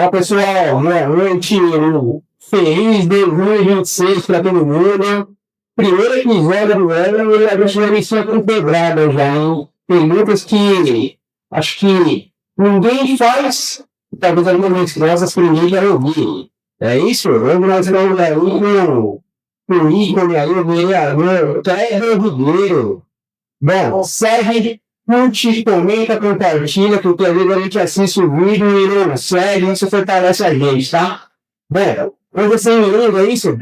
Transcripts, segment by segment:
Fala pessoal, boa noite, feliz 2026 para todo mundo. Primeiro episódio do ano e a gente vai iniciar com pedrada já, hein? Perguntas que acho que ninguém faz, talvez algumas respostas que ninguém vai ouvir. É isso? Hoje nós vamos aí com o ícone aí, o vereador Cléber Ribeiro. Bom, segue, curte, comenta, compartilha, porque às vezes a gente assiste o vídeo e não segue, isso fortalece a gente, tá? Bom, hoje você me liga, é isso?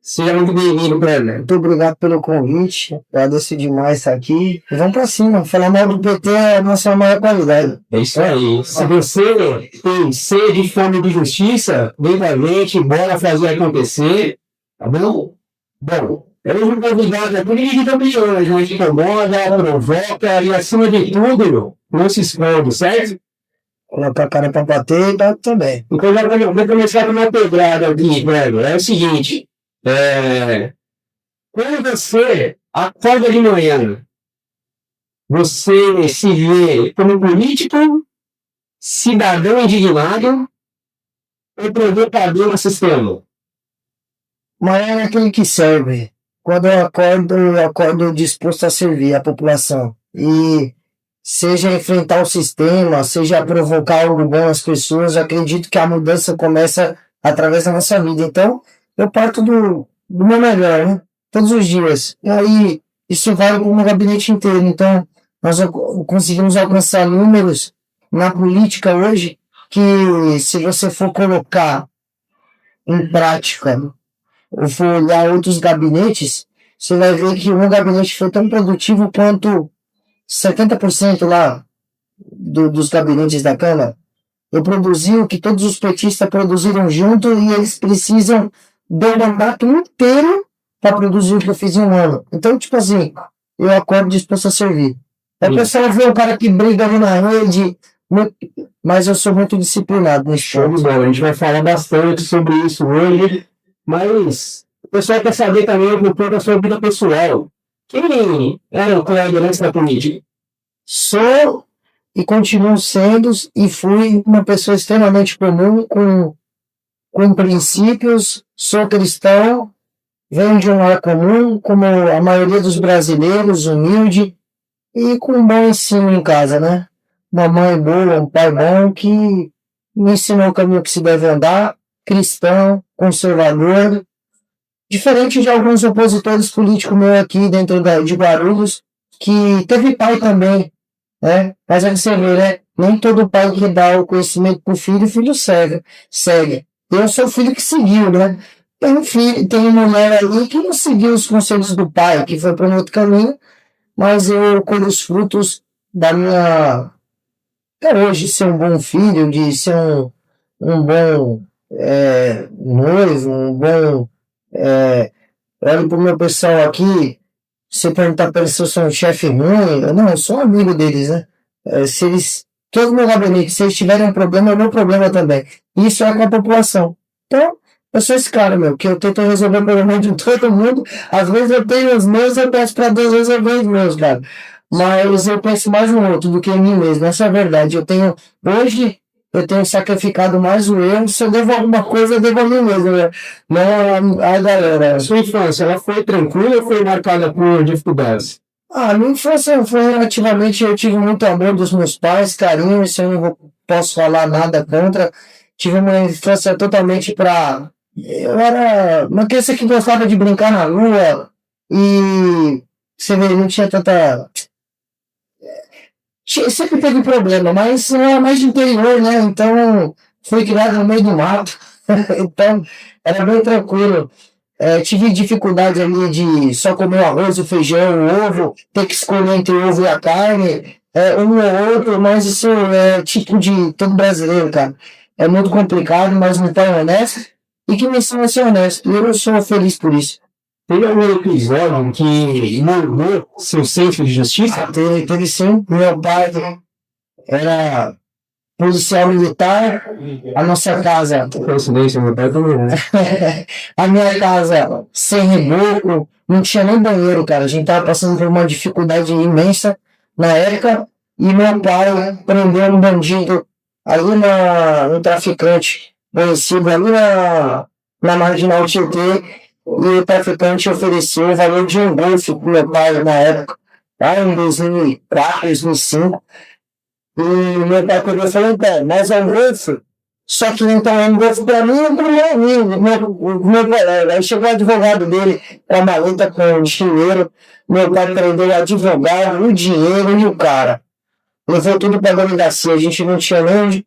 Seja muito bem-vindo, Kleber. Muito obrigado pelo convite, agradeço demais estar aqui. E vamos pra cima, falar mal do PT é a nossa maior qualidade. É isso aí. Se você tem sede e fome de justiça, vem com a gente, bora fazer acontecer, tá bom? Bom, eu vou convidar a política de campeões, a gente incomoda, provoca e, acima de tudo, não se esconde, certo? Colocar a cara pra bater e dá também. Então, já vou começar com uma pedrada aqui, Kleber. É o seguinte, quando você acorda de manhã, você se vê como político, cidadão indignado ou provocador no sistema? Mas é aquele que serve. Quando eu acordo disposto a servir a população. E seja enfrentar o sistema, seja provocar algo bom às pessoas, eu acredito que a mudança começa através da nossa vida. Então, eu parto do meu melhor, né? Todos os dias. E aí, isso vai no gabinete inteiro. Então, nós conseguimos alcançar números na política hoje que, se você for colocar em prática, ou for olhar outros gabinetes, você vai ver que um gabinete foi tão produtivo quanto 70% lá dos gabinetes da Câmara. Eu produzi o que todos os petistas produziram junto e eles precisam do mandato inteiro para produzir o que eu fiz em um ano. Então, tipo assim, eu acordo disposto a servir. Aí o pessoal vê o cara que briga ali na rede, mas eu sou muito disciplinado nesse ponto. A gente vai falar bastante sobre isso hoje, mas o pessoal quer saber também um pouco da sua vida pessoal. Quem era o Kleber antes da política? Sou e continuo sendo e fui uma pessoa extremamente comum, com princípios, sou cristão, venho de um lar comum, como a maioria dos brasileiros, humilde e com um bom ensino em casa, né? Uma mãe boa, um pai bom que me ensinou o caminho que se deve andar, cristão, conservador, diferente de alguns opositores políticos meus aqui dentro de Guarulhos, que teve pai também, né? Mas aí você vê, né? Nem todo pai que dá o conhecimento pro filho, o filho segue. Eu sou o filho que seguiu, né? Tem mulher ali que não seguiu os conselhos do pai, que foi para um outro caminho, mas eu colho os frutos da minha... Até hoje, ser um bom filho, de ser um bom noivo, um bom... olho pro meu pessoal aqui, se perguntar para eles se eu sou um chefe ruim, eu sou um amigo deles, né? Se eles, todo meu gabinete, se eles tiverem um problema, é o meu problema também. Isso é com a população. Então, eu sou esse cara, que eu tento resolver o problema de todo mundo. Às vezes eu tenho os meus, eu peço para Deus resolver os meus, cara. Mas eu penso mais no outro do que em mim mesmo. Essa é a verdade. Hoje, eu tenho sacrificado mais o eu. Se eu devo alguma coisa, eu devo a mim mesmo, né? Não a galera. Sua infância, ela foi tranquila ou foi marcada por dificuldades? A minha infância foi relativamente... Eu tive muito amor dos meus pais, carinho, isso eu não posso falar nada contra. Tive uma infância totalmente eu era uma criança que gostava de brincar na rua e você vê, não tinha tanta... Sempre teve problema, mas eu era mais de interior, né? Então, fui criado no meio do mato. Então, era bem tranquilo. Tive dificuldade ali de só comer o arroz, o feijão, o ovo, ter que escolher entre o ovo e a carne, um ou outro, mas isso é tipo de todo brasileiro, cara. É muito complicado, mas não tá honesto. E que me ensina a ser honesto. E eu sou feliz por isso. Teve algum episódio que mudou seu senso de justiça? Teve sim. Meu pai era policial militar, a nossa casa... Coincidência, meu pai também, né? A minha casa sem reboco, não tinha nem banheiro, cara. A gente tava passando por uma dificuldade imensa na época e meu pai prendeu um bandido ali um traficante conhecido ali na Marginal Tietê, e o traficante ofereceu o valor de um golfe pro meu pai na época, lá em 2004, 2005. E meu pai pegou e falou, mas é um golfe? Só que então é um golfe para mim e para o meu amigo, meu colega. Aí chegou o advogado dele com a maleta com dinheiro, meu pai prendeu o advogado, o dinheiro e o cara. Levou tudo para a delegacia, a gente não tinha nem onde.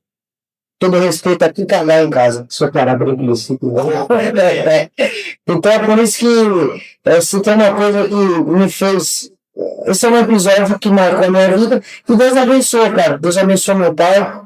Todo respeito aqui, cagar em casa. Sou parado no princípio. Então é por isso que se tem uma coisa que me fez. Esse é um episódio que marcou a minha vida. E Deus abençoe, cara. Deus abençoe meu pai.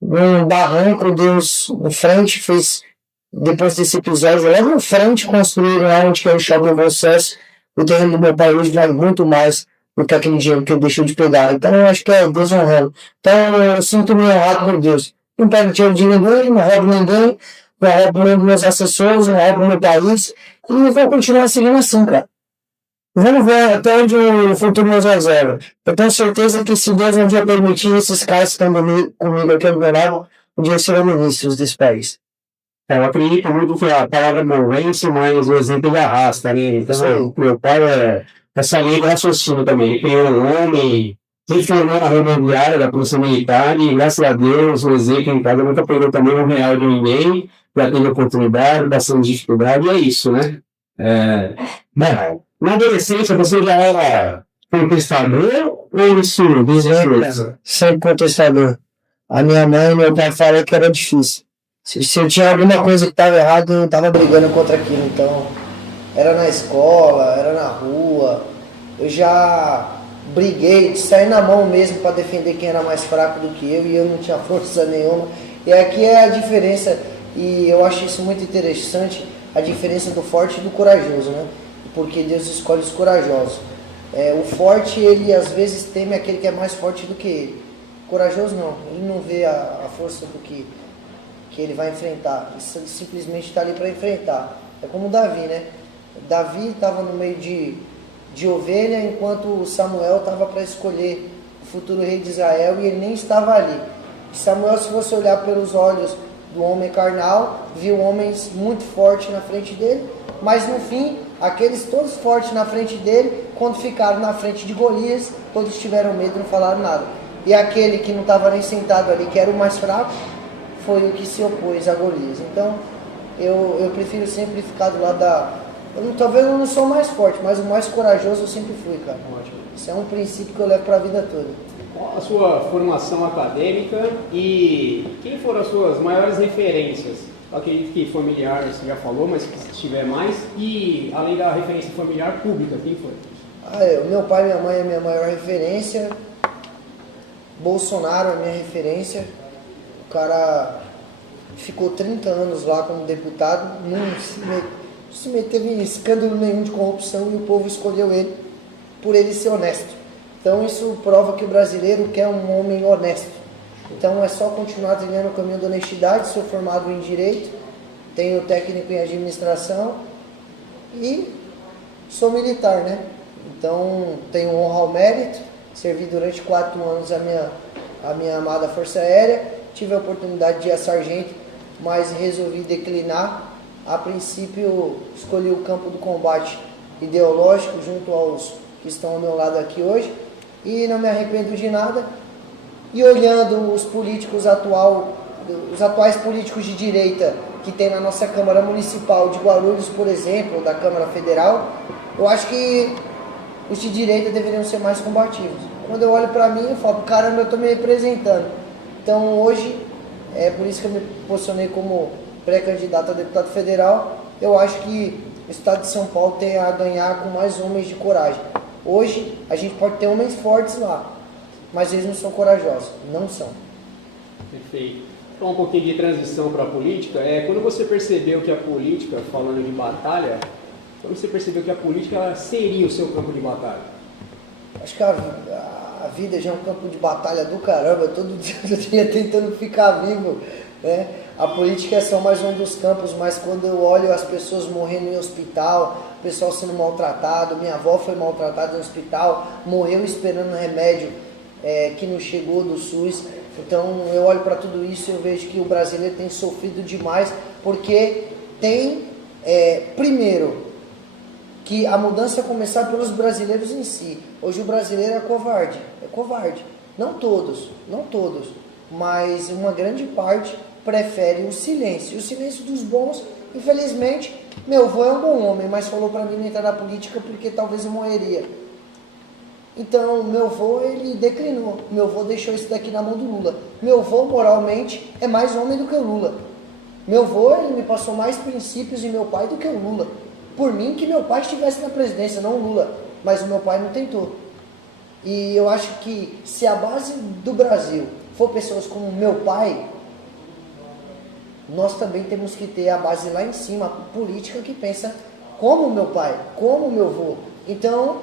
Um barranco, Deus em frente fez. Depois desse episódio, logo em frente, construíram lá onde que é o shopping Bom Sucesso. O terreno do meu pai hoje vale muito mais do que aquele dinheiro que eu deixei de pegar. Então eu acho que é Deus honrando. Então eu sinto-me honrado por Deus. Não pego dinheiro de ninguém, não roubo ninguém, não roubo nem dos meus assessores, não roubo meu país. E vou continuar seguindo assim, cara. Vamos ver até onde o futuro nos reserva. Eu tenho certeza que se Deus um dia permitir, esses caras que estão comigo aqui no Verão, um dia serão ministros desse país. Eu acredito muito que a palavra não vence, mas o exemplo ele arrasta, né? Então, meu pai essa linha de raciocínio também. Ele criou um homem, se formou na rodoviária da Polícia Militar e, graças a Deus, o exemplo em casa nunca pegou também um real de ninguém, já teve oportunidade, bastante dificuldade, e é isso, né? Bom, na adolescência você já era contestador ou isso desde Sempre contestador. A minha mãe e meu pai falaram que era difícil. Se eu tinha alguma coisa que estava errada, eu estava brigando contra aquilo. Então, era na escola, era na rua. Eu já briguei, saí na mão mesmo para defender quem era mais fraco do que eu e eu não tinha força nenhuma. E aqui é a diferença, e eu acho isso muito interessante, a diferença do forte e do corajoso, né? Porque Deus escolhe os corajosos. O forte, ele às vezes teme aquele que é mais forte do que ele. O corajoso não, ele não vê a força do que ele vai enfrentar, ele simplesmente está ali para enfrentar. É como Davi, né? Davi estava no meio de ovelha, enquanto Samuel estava para escolher o futuro rei de Israel e ele nem estava ali. Samuel, se você olhar pelos olhos do homem carnal, viu homens muito fortes na frente dele, mas no fim, aqueles todos fortes na frente dele, quando ficaram na frente de Golias, todos tiveram medo e não falaram nada. E aquele que não estava nem sentado ali, que era o mais fraco, foi o que se opôs a Golias. Então, eu prefiro sempre ficar do lado talvez eu não sou mais forte, mas o mais corajoso eu sempre fui, cara. Ótimo. Isso é um princípio que eu levo para a vida toda. Qual a sua formação acadêmica e quem foram as suas maiores referências? Eu acredito que familiar você já falou, mas se tiver mais. E, além da referência familiar, pública, quem foi? O meu pai e minha mãe é a minha maior referência. Bolsonaro é a minha referência. O cara ficou 30 anos lá como deputado, não se meteu em escândalo nenhum de corrupção e o povo escolheu ele por ele ser honesto. Então isso prova que o brasileiro quer um homem honesto. Então é só continuar trilhando o caminho da honestidade. Sou formado em Direito, tenho técnico em Administração e sou militar, né? Então tenho honra ao mérito, servi durante 4 anos a minha amada Força Aérea. Tive a oportunidade de ir a sargento, mas resolvi declinar. A princípio, escolhi o campo do combate ideológico junto aos que estão ao meu lado aqui hoje e não me arrependo de nada. E olhando os atuais políticos de direita que tem na nossa Câmara Municipal de Guarulhos, por exemplo, da Câmara Federal, eu acho que os de direita deveriam ser mais combativos. Quando eu olho para mim, eu falo, caramba, eu estou me representando. Então hoje, é por isso que eu me posicionei como pré-candidato a deputado federal. Eu acho que o estado de São Paulo tem a ganhar com mais homens de coragem. Hoje a gente pode ter homens fortes lá, mas eles não são corajosos, não são. Perfeito. Então, um pouquinho de transição para a política. Quando você percebeu que a política, falando de batalha, quando você percebeu que a política seria o seu campo de batalha? Acho que a vida já é um campo de batalha do caramba, todo dia tentando ficar vivo, né? A política é só mais um dos campos, mas quando eu olho as pessoas morrendo em hospital, o pessoal sendo maltratado, minha avó foi maltratada no hospital, morreu esperando remédio que não chegou do SUS. Então eu olho para tudo isso e eu vejo que o brasileiro tem sofrido demais, porque tem, primeiro, que a mudança começar pelos brasileiros em si. Hoje o brasileiro é covarde. Não todos, mas uma grande parte prefere o silêncio. E o silêncio dos bons, infelizmente, meu avô é um bom homem, mas falou para mim não entrar na política porque talvez eu morreria. Então, meu avô, ele declinou. Meu avô deixou isso daqui na mão do Lula. Meu avô, moralmente, é mais homem do que o Lula. Meu avô, ele me passou mais princípios de meu pai do que o Lula. Por mim, que meu pai estivesse na presidência, não o Lula. Mas o meu pai não tentou. E eu acho que se a base do Brasil for pessoas como meu pai, nós também temos que ter a base lá em cima, a política que pensa como meu pai, como meu avô. Então,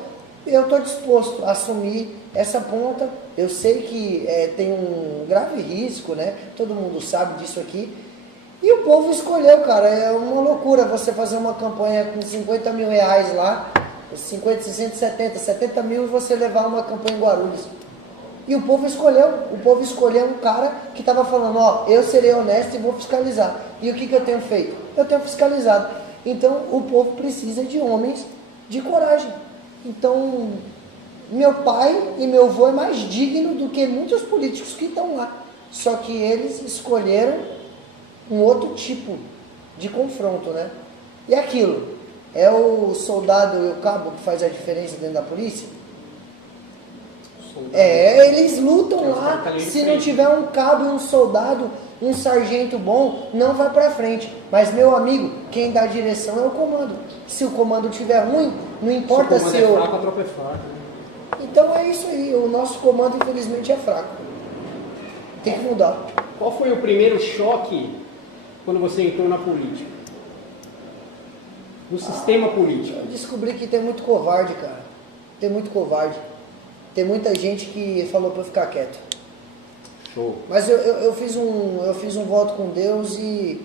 eu estou disposto a assumir essa ponta. Eu sei que tem um grave risco, né? Todo mundo sabe disso aqui. E o povo escolheu, cara. É uma loucura você fazer uma campanha com 50 mil reais lá, 50, 60, 70 mil, e você levar uma campanha em Guarulhos. E o povo escolheu um cara que estava falando, ó, eu serei honesto e vou fiscalizar. E o que eu tenho feito? Eu tenho fiscalizado. Então, o povo precisa de homens de coragem. Então, meu pai e meu avô é mais digno do que muitos políticos que estão lá. Só que eles escolheram um outro tipo de confronto, né? E aquilo, é o soldado e o cabo que faz a diferença dentro da polícia? Eles lutam lá. Se não tiver um cabo e um soldado, um sargento bom, não vai pra frente. Mas, meu amigo, quem dá a direção é o comando. Se o comando tiver ruim, não importa se o comando é fraco, a tropa é fraca. Então é isso aí, o nosso comando infelizmente é fraco. Tem que mudar. Qual foi o primeiro choque quando você entrou na política? No sistema político? Eu descobri que tem muito covarde, cara. Tem muito covarde. Tem muita gente que falou pra eu ficar quieto. Show. Mas eu fiz um voto com Deus e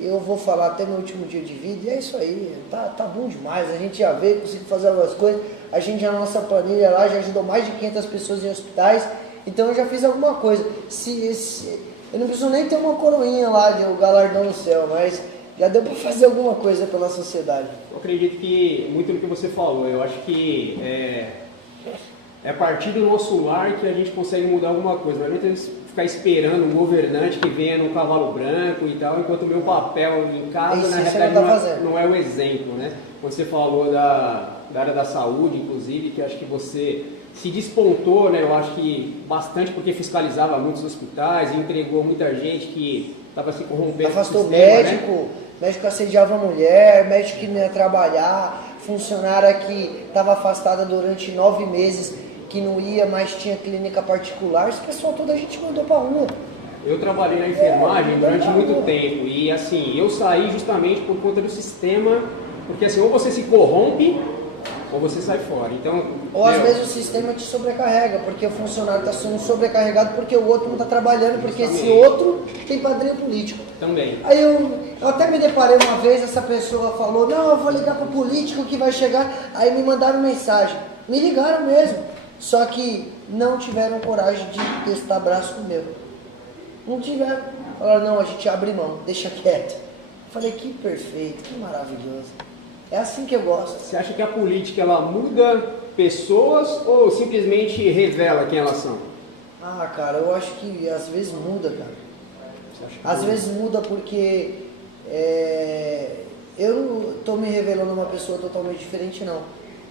eu vou falar até meu último dia de vida. E é isso aí, tá bom demais. A gente já vê, conseguiu fazer algumas coisas. A gente já na nossa planilha lá já ajudou mais de 500 pessoas em hospitais. Então eu já fiz alguma coisa. Eu não preciso nem ter uma coroinha lá de galardão no céu, mas já deu para fazer alguma coisa pela sociedade. Eu acredito que muito no que você falou. Eu acho que é a partir do nosso lar que a gente consegue mudar alguma coisa. Não adianta ficar esperando um governante que venha num cavalo branco e tal, enquanto o meu papel em casa, na realidade, não é o exemplo, né? Você falou da área da saúde, inclusive, que acho que você se despontou, né? Eu acho que bastante porque fiscalizava muitos hospitais e entregou muita gente que estava se corrompendo. Afastou médico, né? Médico assediava a mulher, médico que não ia trabalhar, funcionária que estava afastada durante 9 meses, que não ia, mas tinha clínica particular. Esse pessoal toda a gente mandou para rua. Eu trabalhei na enfermagem durante muito tempo e assim, eu saí justamente por conta do sistema, porque assim, ou você se corrompe ou você sai fora. Então, ou às vezes o sistema te sobrecarrega, porque o funcionário está sendo sobrecarregado porque o outro não está trabalhando, porque esse outro tem padrinho político. Também. Aí eu até me deparei uma vez, essa pessoa falou, não, eu vou ligar para o político que vai chegar, aí me mandaram mensagem. Me ligaram mesmo, só que não tiveram coragem de testar braço com o meu. Não tiveram. Falaram, não, a gente abre mão, deixa quieto. Falei, que perfeito, que maravilhoso. É assim que eu gosto. Você acha que a política ela muda pessoas ou simplesmente revela quem elas são? Ah, cara, eu acho que às vezes muda, cara. Às vezes muda porque eu não estou me revelando uma pessoa totalmente diferente, não.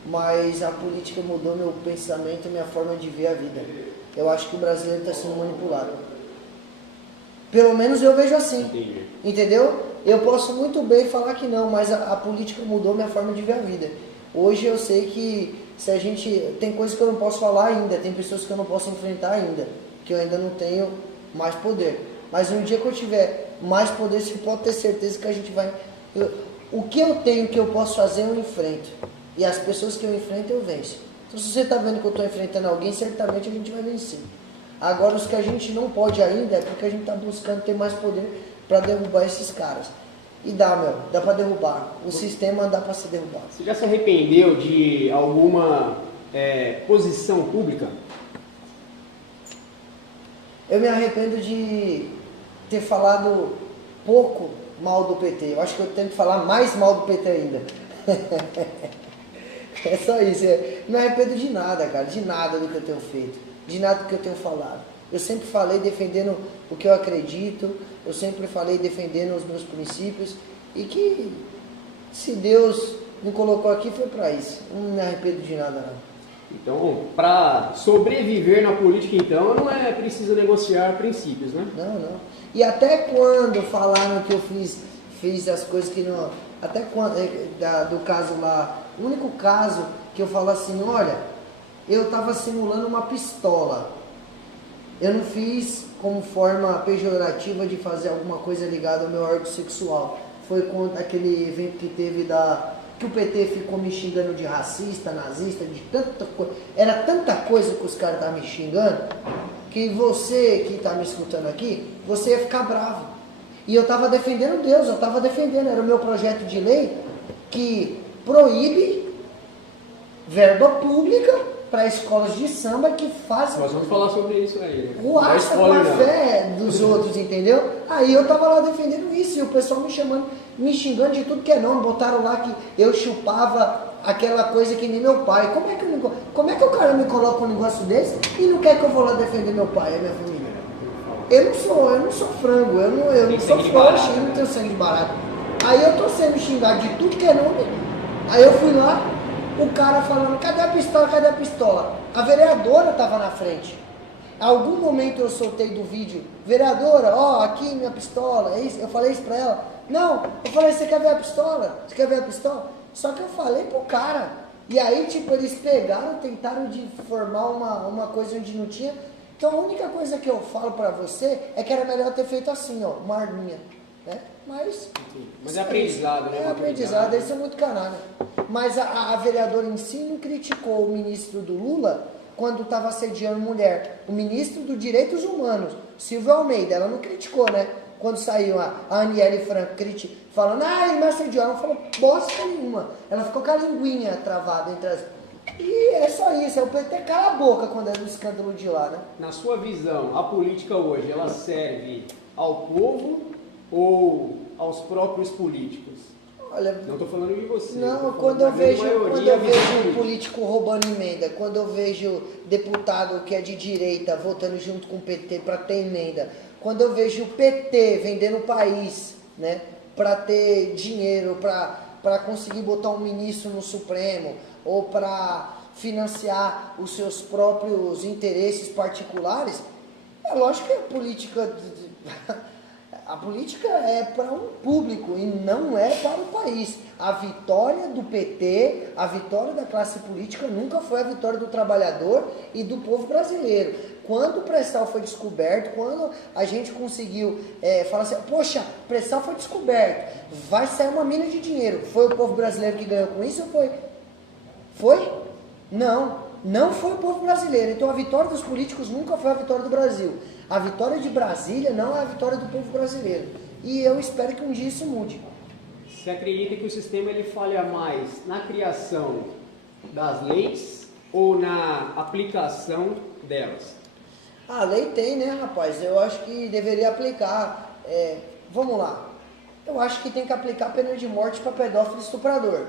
Mas a política mudou meu pensamento, minha forma de ver a vida. Eu acho que o brasileiro está sendo manipulado. Pelo menos eu vejo assim. Entendi. Entendeu? Eu posso muito bem falar que não, mas a política mudou minha forma de ver a vida. Hoje eu sei que se a gente... Tem coisas que eu não posso falar ainda, tem pessoas que eu não posso enfrentar ainda, que eu ainda não tenho mais poder. Mas um dia que eu tiver mais poder, você pode ter certeza que a gente vai... o que eu tenho, que eu posso fazer, eu enfrento. E as pessoas que eu enfrento, eu venço. Então se você está vendo que eu estou enfrentando alguém, certamente a gente vai vencer. Agora, os que a gente não pode ainda é porque a gente está buscando ter mais poder para derrubar esses caras. E dá para derrubar. O sistema dá para ser derrubado. Você já se arrependeu de alguma posição pública? Eu me arrependo de ter falado pouco mal do PT. Eu acho que eu tenho que falar mais mal do PT ainda. É só isso. Não me arrependo de nada, cara. De nada do que eu tenho feito. De nada do que eu tenho falado. Eu sempre falei defendendo o que eu acredito. Eu sempre falei defendendo os meus princípios. E que se Deus me colocou aqui foi para isso. Não me arrependo de nada, não. Então, para sobreviver na política, então, não é preciso negociar princípios, né? Não. E até quando falaram que eu fiz as coisas que não... Até quando, do caso lá, o único caso que eu falo assim, olha, eu estava simulando uma pistola. Eu não fiz como forma pejorativa de fazer alguma coisa ligada ao meu órgão sexual. Foi contra aquele evento que teve que o PT ficou me xingando de racista, nazista, de tanta coisa. Era tanta coisa que os caras estavam me xingando, que você que está me escutando aqui, você ia ficar bravo. E eu estava defendendo Deus, era o meu projeto de lei que proíbe verba pública para escolas de samba que fazem... Nós vamos falar sobre isso aí. Ruaça com a fé dos outros, entendeu? Aí eu tava lá defendendo isso e o pessoal me xingando de tudo que é nome. Botaram lá que eu chupava aquela coisa que nem meu pai. Como é que o cara me coloca um negócio desse e não quer que eu vou lá defender meu pai e minha família? Eu não sou frango, eu não sou frouxo, eu não tenho sangue barato. Aí eu tô sendo xingado de tudo que é nome. Aí eu fui lá, o cara falando, cadê a pistola, cadê a pistola? A vereadora estava na frente. Em algum momento eu soltei do vídeo, vereadora, ó, aqui minha pistola, é isso. Eu falei isso pra ela. Não, eu falei, você quer ver a pistola? Você quer ver a pistola? Só que eu falei pro cara. E aí, tipo, eles pegaram, tentaram de formar uma coisa onde não tinha. Então a única coisa que eu falo pra você é que era melhor ter feito assim, ó, uma arminha. Né? Mas é aprendizado, né? É aprendizado, eles são muito canalha. Mas a vereadora em si não criticou o ministro do Lula quando estava assediando mulher. O ministro dos Direitos Humanos, Silvio Almeida, ela não criticou, né? Quando saiu a Aniele Franco falando, ele me assediou. Ela não falou bosta nenhuma. Ela ficou com a linguinha travada entre as... E é só isso, é o PT cala a boca quando é do escândalo de lá, né? Na sua visão, a política hoje, ela serve ao povo ou aos próprios políticos? Olha, não estou falando de você. Não, quando eu vejo um político roubando emenda, quando eu vejo deputado que é de direita votando junto com o PT para ter emenda, quando eu vejo o PT vendendo o país, né, para ter dinheiro, para conseguir botar um ministro no Supremo, ou para financiar os seus próprios interesses particulares, é lógico que a política é para um público e não é para o país. A vitória do PT, a vitória da classe política nunca foi a vitória do trabalhador e do povo brasileiro. Quando o pré-sal foi descoberto, quando a gente conseguiu falar assim, poxa, o pré-sal foi descoberto, vai sair uma mina de dinheiro. Foi o povo brasileiro que ganhou com isso ou foi? Foi? Não foi o povo brasileiro. Então a vitória dos políticos nunca foi a vitória do Brasil. A vitória de Brasília não é a vitória do povo brasileiro. E eu espero que um dia isso mude. Você acredita que o sistema ele falha mais na criação das leis ou na aplicação delas? A lei tem, né, rapaz? Eu acho que deveria aplicar. Vamos lá. Eu acho que tem que aplicar pena de morte para pedófilo e estuprador.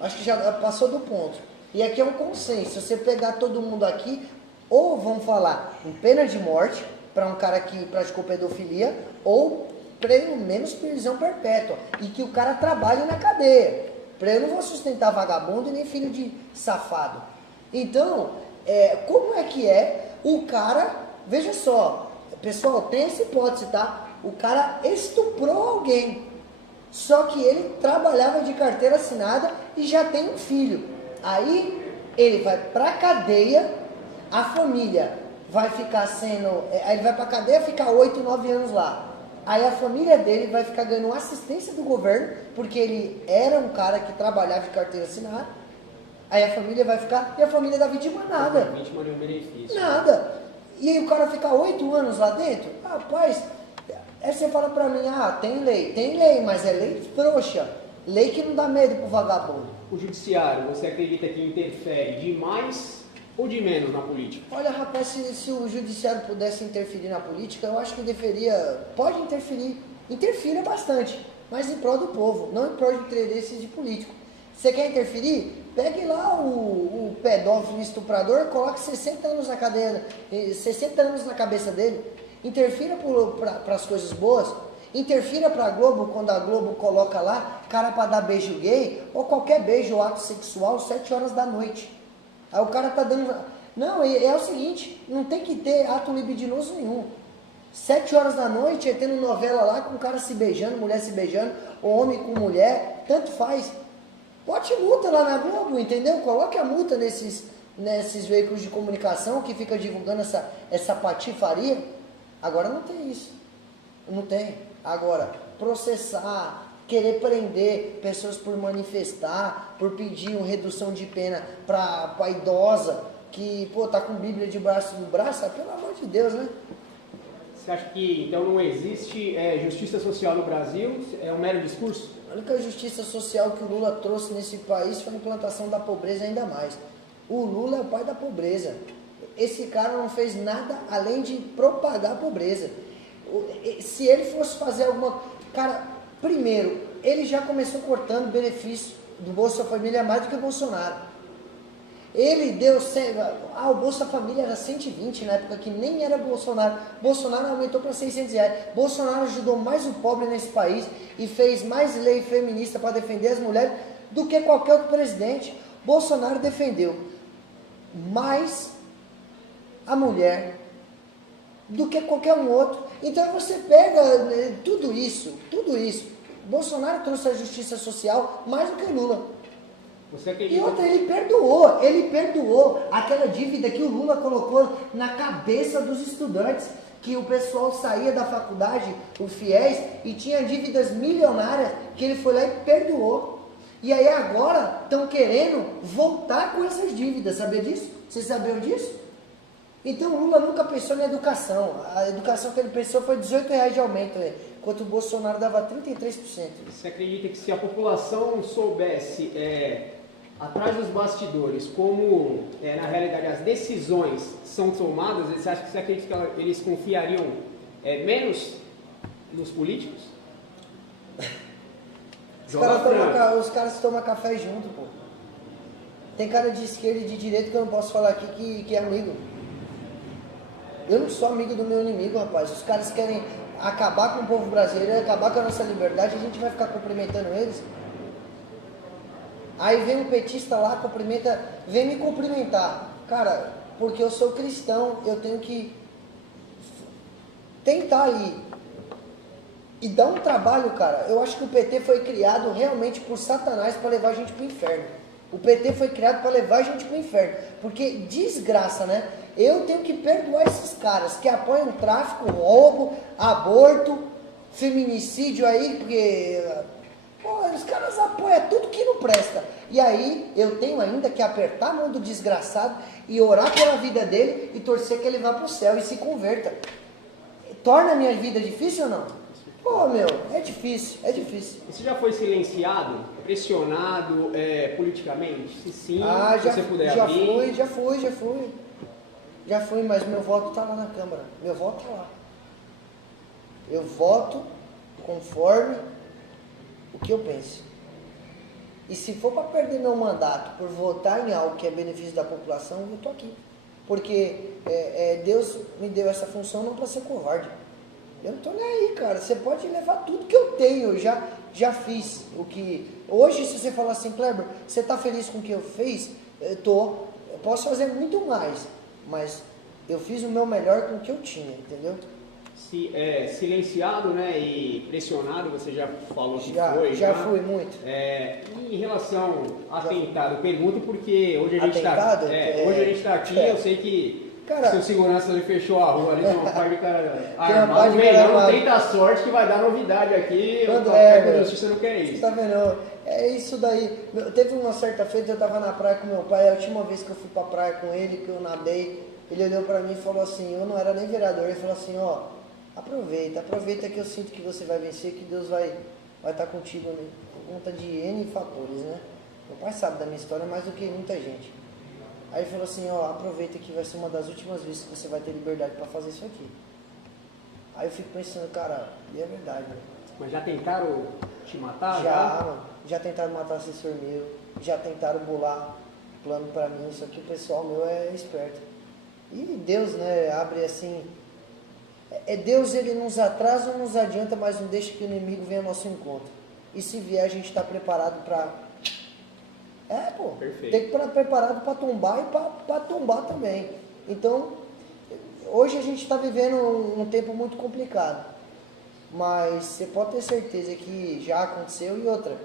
Acho que já passou do ponto. E aqui é um consenso. Se você pegar todo mundo aqui, ou vão falar em pena de morte para um cara que praticou pedofilia, ou pelo menos prisão perpétua. E que o cara trabalhe na cadeia. Eu não vou sustentar vagabundo e nem filho de safado. Então, como é que o cara... Veja só, pessoal, tem essa hipótese, tá? O cara estuprou alguém. Só que ele trabalhava de carteira assinada e já tem um filho. Aí ele vai pra cadeia, a família vai ficar sendo... Aí ele vai pra cadeia ficar 8, 9 anos lá. Aí a família dele vai ficar ganhando assistência do governo, porque ele era um cara que trabalhava de carteira assinada. Aí a família vai ficar... E a família da vítima nada. A vítima de um benefício. Nada. E aí o cara fica 8 anos lá dentro? Rapaz, aí você fala pra mim, tem lei, mas é lei frouxa. Lei que não dá medo pro vagabundo. O judiciário, você acredita que interfere demais ou de menos na política? Olha, rapaz, se o judiciário pudesse interferir na política, eu acho que deveria, pode interferir, interfira bastante, mas em prol do povo, não em prol de interesses de político. Você quer interferir? Pegue lá o pedófilo estuprador, coloque 60 anos na cadeia, 60 anos na cabeça dele, interfira para as coisas boas, interfira para a Globo, quando a Globo coloca lá, cara para dar beijo gay, ou qualquer beijo ou ato sexual, 7 horas da noite. Aí o cara tá dando... Não, é o seguinte, não tem que ter ato libidinoso nenhum. 7 horas da noite, é tendo novela lá com o cara se beijando, mulher se beijando, homem com mulher, tanto faz. Bote multa lá na Globo, entendeu? Coloque a multa nesses veículos de comunicação que fica divulgando essa patifaria. Agora não tem isso. Não tem. Agora, processar, querer prender pessoas por manifestar, por pedir uma redução de pena para idosa que, pô, tá com Bíblia debaixo do braço, pelo amor de Deus, né? Você acha que então não existe justiça social no Brasil? É um mero discurso? A única justiça social que o Lula trouxe nesse país foi a implantação da pobreza ainda mais. O Lula é o pai da pobreza. Esse cara não fez nada além de propagar a pobreza. Se ele fosse fazer alguma... Cara, primeiro, ele já começou cortando o benefício do Bolsa Família mais do que o Bolsonaro. Ele deu... o Bolsa Família era 120 na época que nem era Bolsonaro. Bolsonaro aumentou para 600 reais. Bolsonaro ajudou mais o pobre nesse país e fez mais lei feminista para defender as mulheres do que qualquer outro presidente. Bolsonaro defendeu mais a mulher do que qualquer um outro. Então você pega tudo isso. Bolsonaro trouxe a justiça social mais do que o Lula. Você acredita? E outra, ele perdoou aquela dívida que o Lula colocou na cabeça dos estudantes, que o pessoal saía da faculdade, o FIES, e tinha dívidas milionárias, que ele foi lá e perdoou. E aí agora estão querendo voltar com essas dívidas, sabia disso? Vocês sabiam disso? Então o Lula nunca pensou na educação. A educação que ele pensou foi R$18 de aumento, enquanto o Bolsonaro dava 33%. Você acredita que se a população soubesse, atrás dos bastidores, como na realidade as decisões são tomadas, você acredita que eles confiariam menos nos políticos? Os caras tomam café junto, pô. Tem cara de esquerda e de direita que eu não posso falar aqui que é amigo. Eu não sou amigo do meu inimigo, rapaz. Os caras querem acabar com o povo brasileiro, acabar com a nossa liberdade, a gente vai ficar cumprimentando eles. Aí vem um petista lá, vem me cumprimentar. Cara, porque eu sou cristão, eu tenho que tentar ir. E dá um trabalho, cara. Eu acho que o PT foi criado realmente por Satanás para levar a gente pro inferno. O PT foi criado para levar a gente pro inferno. Porque desgraça, né? Eu tenho que perdoar esses caras que apoiam tráfico, roubo, aborto, feminicídio aí, porque... Pô, os caras apoiam tudo que não presta. E aí eu tenho ainda que apertar a mão do desgraçado e orar pela vida dele e torcer que ele vá pro céu e se converta. Torna a minha vida difícil ou não? Pô, meu, é difícil. Você já foi silenciado, pressionado politicamente? Se sim, se você puder abrir. Já fui. Já fui, mas meu voto tá lá na Câmara. Meu voto tá lá. Eu voto conforme o que eu penso. E se for para perder meu mandato por votar em algo que é benefício da população, eu tô aqui. Porque Deus me deu essa função não para ser covarde. Eu não tô nem aí, cara. Você pode levar tudo que eu tenho. Eu já fiz o que... Hoje, se você falar assim, Kleber, você tá feliz com o que eu fiz? Eu posso fazer muito mais. Mas eu fiz o meu melhor com o que eu tinha, entendeu? Silenciado, né, e pressionado, você já falou que foi. Já fui muito. Em relação a atentado, pergunto porque hoje a gente está aqui, eu sei que seu segurança ali fechou a rua, ali tem uma parte de cara armado, não tenta a sorte que vai dar novidade aqui, o café com justiça não quer isso. Tá vendo? É isso daí. Teve uma certa feita, eu tava na praia com meu pai, a última vez que eu fui pra praia com ele, que eu nadei, ele olhou pra mim e falou assim, eu não era nem vereador, ele falou assim, ó, aproveita que eu sinto que você vai vencer, que Deus vai estar contigo, né? Por conta de N fatores, né? Meu pai sabe da minha história mais do que muita gente. Aí ele falou assim, ó, aproveita que vai ser uma das últimas vezes que você vai ter liberdade para fazer isso aqui. Aí eu fico pensando, cara, e é verdade, né? Mas já tentaram te matar? Já, mano, já tentaram matar assessor meu, já tentaram bolar plano pra mim, só que o pessoal meu é esperto. E Deus, né, abre assim, Deus, ele nos atrasa ou nos adianta, mas não deixa que o inimigo venha ao nosso encontro. E se vier, a gente está preparado para... Perfeito. Tem que estar preparado para tombar e para tombar também. Então, hoje a gente está vivendo um tempo muito complicado. Mas você pode ter certeza que já aconteceu. E outra,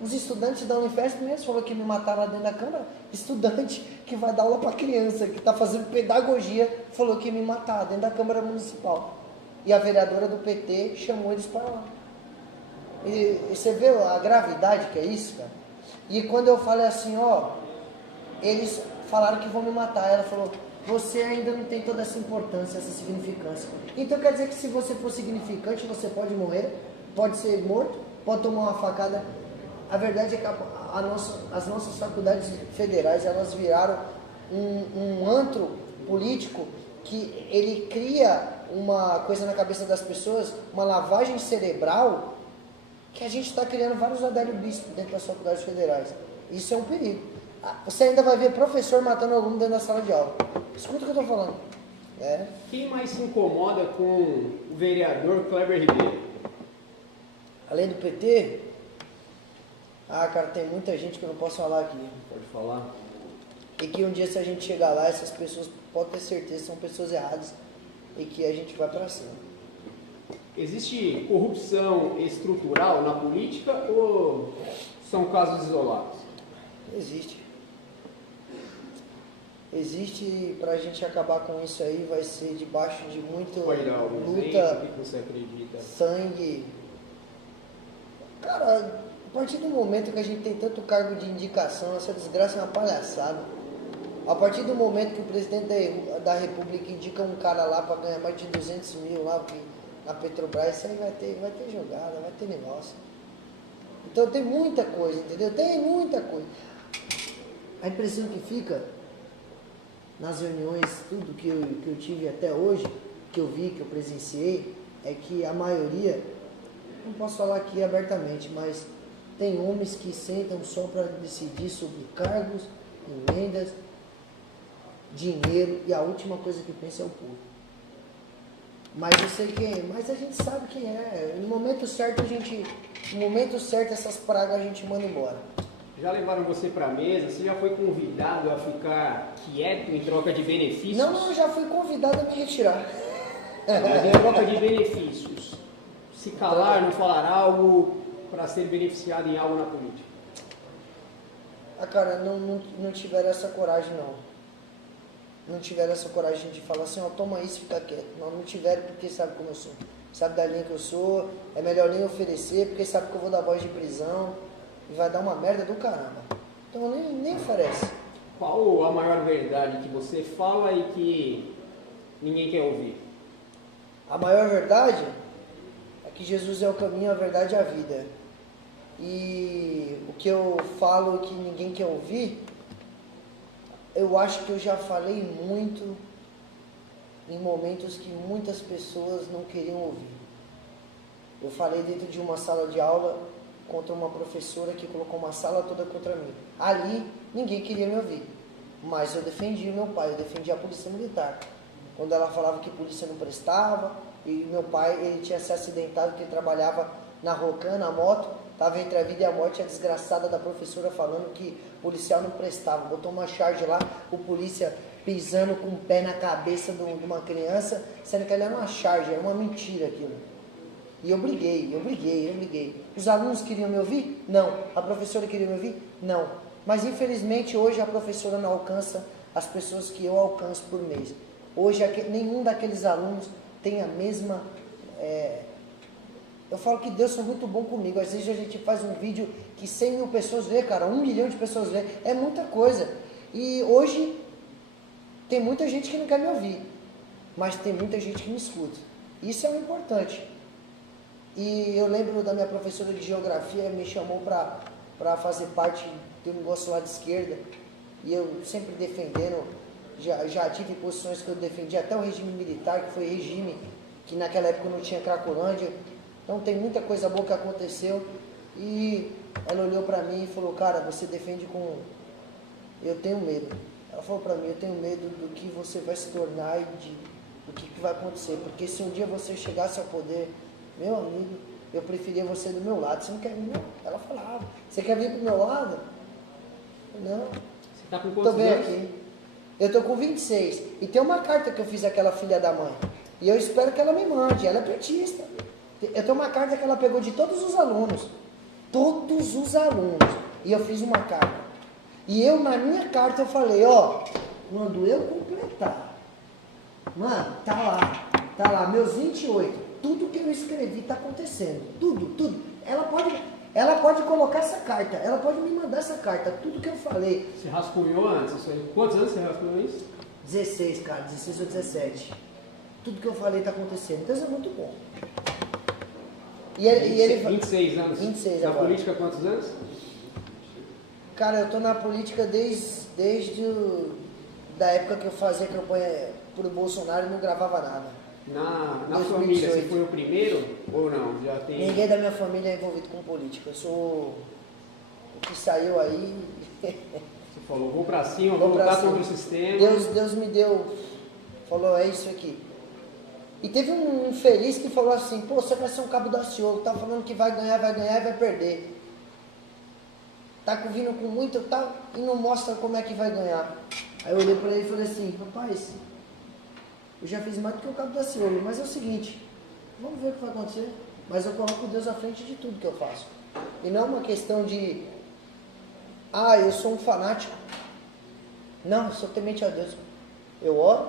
os estudantes da Unifesp mesmo falou que me mataram lá dentro da Câmara. Estudante que vai dar aula para criança, que está fazendo pedagogia, falou que ia me matar dentro da Câmara Municipal. E a vereadora do PT chamou eles para lá. E você vê a gravidade que é isso, cara? E quando eu falei assim, ó, eles falaram que vão me matar. Ela falou, você ainda não tem toda essa importância, essa significância. Então quer dizer que se você for significante, você pode morrer, pode ser morto, pode tomar uma facada. A verdade é que as nossas faculdades federais, elas viraram um antro político que ele cria uma coisa na cabeça das pessoas, uma lavagem cerebral, que a gente está criando vários Adélio Bispo dentro das faculdades federais. Isso é um perigo. Você ainda vai ver professor matando aluno dentro da sala de aula. Escuta o que eu estou falando. Quem mais se incomoda com o vereador Kleber Ribeiro? Além do PT, cara, tem muita gente que eu não posso falar aqui. Pode falar. E que um dia, se a gente chegar lá, essas pessoas, pode ter certeza, são pessoas erradas. E que a gente vai para cima. Existe corrupção estrutural na política ou são casos isolados? Existe. Existe, e pra gente acabar com isso aí, vai ser debaixo de muita Pode dar algum luta, exemplo? O que você acredita? sangue. Cara, a partir do momento que a gente tem tanto cargo de indicação, essa desgraça é uma palhaçada. A partir do momento que o presidente da República indica um cara lá para ganhar mais de 200 mil lá na Petrobras, isso aí vai ter jogada, vai ter negócio. Então tem muita coisa, entendeu? Tem muita coisa. A impressão que fica nas reuniões, tudo que eu tive até hoje, que eu vi, que eu presenciei, é que a maioria, não posso falar aqui abertamente, mas tem homens que sentam só para decidir sobre cargos, emendas, dinheiro, e a última coisa que pensa é o povo. Mas eu sei quem é, mas a gente sabe quem é. No momento certo essas pragas a gente manda embora. Já levaram você para a mesa? Você já foi convidado a ficar quieto em troca de benefícios? Não, eu já fui convidado a me retirar. Mas em troca de benefícios. Se calar, não falar algo para ser beneficiado em algo na política. Cara, não tiveram essa coragem, não. Não tiveram essa coragem de falar assim, ó, toma isso e fica quieto. Não tiveram porque sabe como eu sou. Sabe da linha que eu sou, é melhor nem oferecer, porque sabe que eu vou dar voz de prisão e vai dar uma merda do caramba. Então nem oferece. Qual a maior verdade que você fala e que ninguém quer ouvir? A maior verdade é que Jesus é o caminho, a verdade e a vida. E o que eu falo que ninguém quer ouvir, eu acho que eu já falei muito em momentos que muitas pessoas não queriam ouvir. Eu falei dentro de uma sala de aula contra uma professora que colocou uma sala toda contra mim. Ali, ninguém queria me ouvir. Mas eu defendi o meu pai, eu defendi a polícia militar. Quando ela falava que a polícia não prestava, e meu pai, ele tinha se acidentado, porque ele trabalhava na Rocan, na moto, estava entre a vida e a morte, a desgraçada da professora falando que policial não prestava. Botou uma charge lá, o polícia pisando com o pé na cabeça de uma criança, sendo que ela era uma charge, era uma mentira aquilo. E eu briguei. Os alunos queriam me ouvir? Não. A professora queria me ouvir? Não. Mas infelizmente hoje a professora não alcança as pessoas que eu alcanço por mês. Hoje nenhum daqueles alunos tem a mesma... Eu falo que Deus foi muito bom comigo. Às vezes a gente faz um vídeo que 100 mil pessoas vê, cara, 1 milhão de pessoas vê. É muita coisa. E hoje tem muita gente que não quer me ouvir, mas tem muita gente que me escuta. Isso é o importante. E eu lembro da minha professora de geografia, me chamou para fazer parte de um negócio lá de esquerda. e eu sempre defendendo, já tive posições que eu defendi até o regime militar, que foi regime que naquela época não tinha Cracolândia. Então tem muita coisa boa que aconteceu. E ela olhou pra mim e falou, cara, você defende com... Eu tenho medo. Ela falou pra mim, eu tenho medo do que você vai se tornar e do que vai acontecer. Porque se um dia você chegasse ao poder, meu amigo, eu preferia você do meu lado. Você não quer vir? Não. Ela falava, você quer vir pro meu lado? Não. Você tá com quantos Tô bem anos? aqui. Eu tô com 26. E tem uma carta que eu fiz àquela filha da mãe. E eu espero que ela me mande. Ela é petista. Eu tenho uma carta que ela pegou de todos os alunos. Todos os alunos. E eu fiz uma carta. E eu, na minha carta, eu falei, ó, quando eu completar, mano, tá lá, meus 28, tudo que eu escrevi tá acontecendo. Tudo. Ela pode colocar essa carta, ela pode me mandar essa carta, tudo que eu falei. Você rascunhou antes isso aí? Quantos anos você rascunhou isso? 16, cara, 16 ou 17. Tudo que eu falei tá acontecendo. Então isso é muito bom. E ele 26 anos. 26 Na agora. política, quantos anos? Cara, eu tô na política da época que eu fazia campanha pro Bolsonaro e não gravava nada. Na 2018. família, você foi o primeiro ou não? Já tem... Ninguém da minha família é envolvido com política. Eu sou o que saiu aí. Você falou, vou pra cima, Vou vou pra lutar cima. contra o sistema. Deus me deu, falou, é isso aqui. E teve um infeliz que falou assim, pô, você vai ser um cabo da Ciolo, tá falando que vai ganhar e vai perder. Tá vindo com muito tal e não mostra como é que vai ganhar. Aí eu olhei pra ele e falei assim, rapaz, eu já fiz mais do que o cabo da Ciolo, mas é o seguinte, vamos ver o que vai acontecer. Mas eu coloco Deus à frente de tudo que eu faço. E não é uma questão de, eu sou um fanático. Não, eu sou temente a Deus. Eu oro,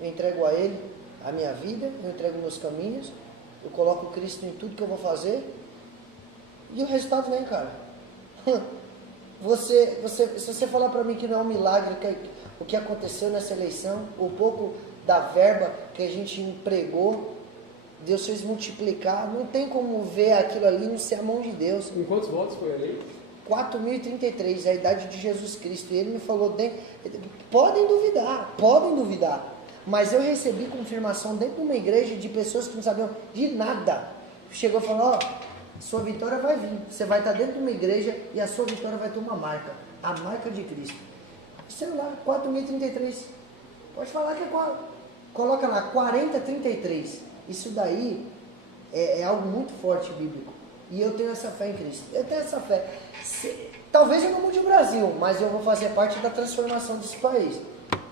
eu entrego a Ele a minha vida, eu entrego meus caminhos, eu coloco Cristo em tudo que eu vou fazer e o resultado vem, cara. Se você falar para mim que não é um milagre o que aconteceu nessa eleição, o pouco da verba que a gente empregou, Deus fez multiplicar, não tem como ver aquilo ali não ser a mão de Deus. Em quantos votos foi eleito? 4.033, a idade de Jesus Cristo. E ele me falou, podem duvidar, mas eu recebi confirmação dentro de uma igreja de pessoas que não sabiam de nada. Chegou e falou, sua vitória vai vir, você vai estar dentro de uma igreja e a sua vitória vai ter uma marca, a marca de Cristo. Celular, 4.033, pode falar que é qual? Coloca lá, 4033, isso daí é algo muito forte bíblico. E eu tenho essa fé em Cristo. Eu tenho essa fé. Talvez eu não mude o Brasil, mas eu vou fazer parte da transformação desse país.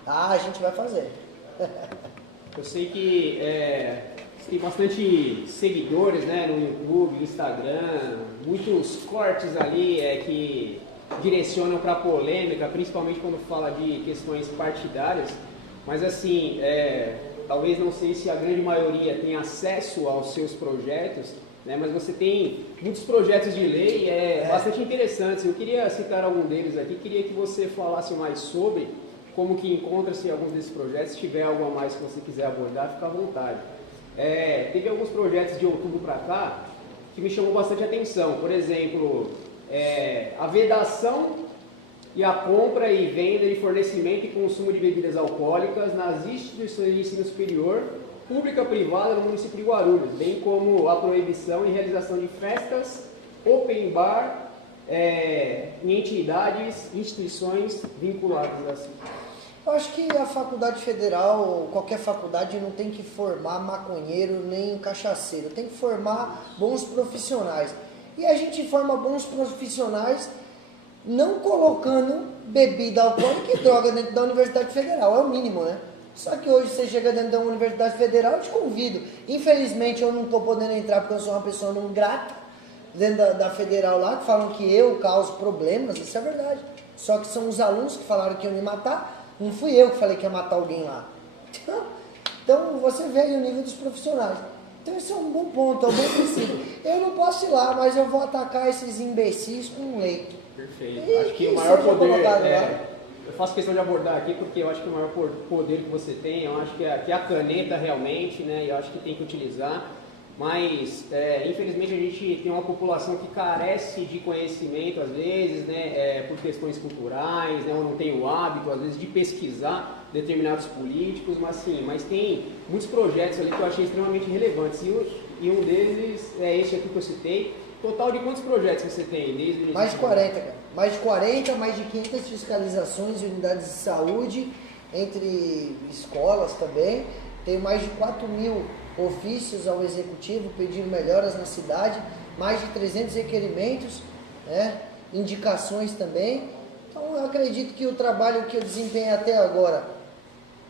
A gente vai fazer. Eu sei que você tem bastante seguidores, né, no YouTube, no Instagram, muitos cortes ali que direcionam para polêmica, principalmente quando fala de questões partidárias. Mas assim, talvez não sei se a grande maioria tem acesso aos seus projetos, né, mas você tem muitos projetos de lei bastante interessantes. Eu queria citar algum deles aqui, queria que você falasse mais sobre como que encontra-se alguns desses projetos. Se tiver algo a mais que você quiser abordar, fica à vontade. Teve alguns projetos de outubro para cá que me chamou bastante atenção. Por exemplo, a vedação e a compra e venda de fornecimento e consumo de bebidas alcoólicas nas instituições de ensino superior, pública e privada no município de Guarulhos, bem como a proibição e realização de festas, open bar, em entidades, instituições vinculadas assim. Eu acho que a faculdade federal, qualquer faculdade, não tem que formar maconheiro nem cachaceiro, tem que formar bons profissionais. E a gente forma bons profissionais não colocando bebida alcoólica e droga dentro da Universidade Federal, é o mínimo, né? Só que hoje você chega dentro da Universidade Federal, eu te convido. Infelizmente eu não estou podendo entrar porque eu sou uma pessoa não grata dentro da Federal lá, que falam que eu causo problemas, isso é verdade. Só que são os alunos que falaram que iam me matar, não fui eu que falei que ia matar alguém lá. Então você vê aí o nível dos profissionais. Então esse é um bom ponto, é um bom princípio. Eu não posso ir lá, mas eu vou atacar esses imbecis com leite. Perfeito. E acho que o isso maior eu vou poder... colocar lá. Eu faço questão de abordar aqui porque eu acho que o maior poder que você tem, eu acho que é a caneta realmente, né? E eu acho que tem que utilizar. mas infelizmente a gente tem uma população que carece de conhecimento às vezes, né, por questões culturais, né, ou não tem o hábito às vezes de pesquisar determinados políticos, mas tem muitos projetos ali que eu achei extremamente relevantes e um deles é esse aqui que eu citei. Total de quantos projetos você tem? Desde mais de 40, cara. Mais de 40, mais de 500 fiscalizações de unidades de saúde, entre escolas também. Tenho mais de 4.000 ofícios ao executivo pedindo melhoras na cidade, mais de 300 requerimentos, né? Indicações também. Então eu acredito que o trabalho que eu desempenhei até agora,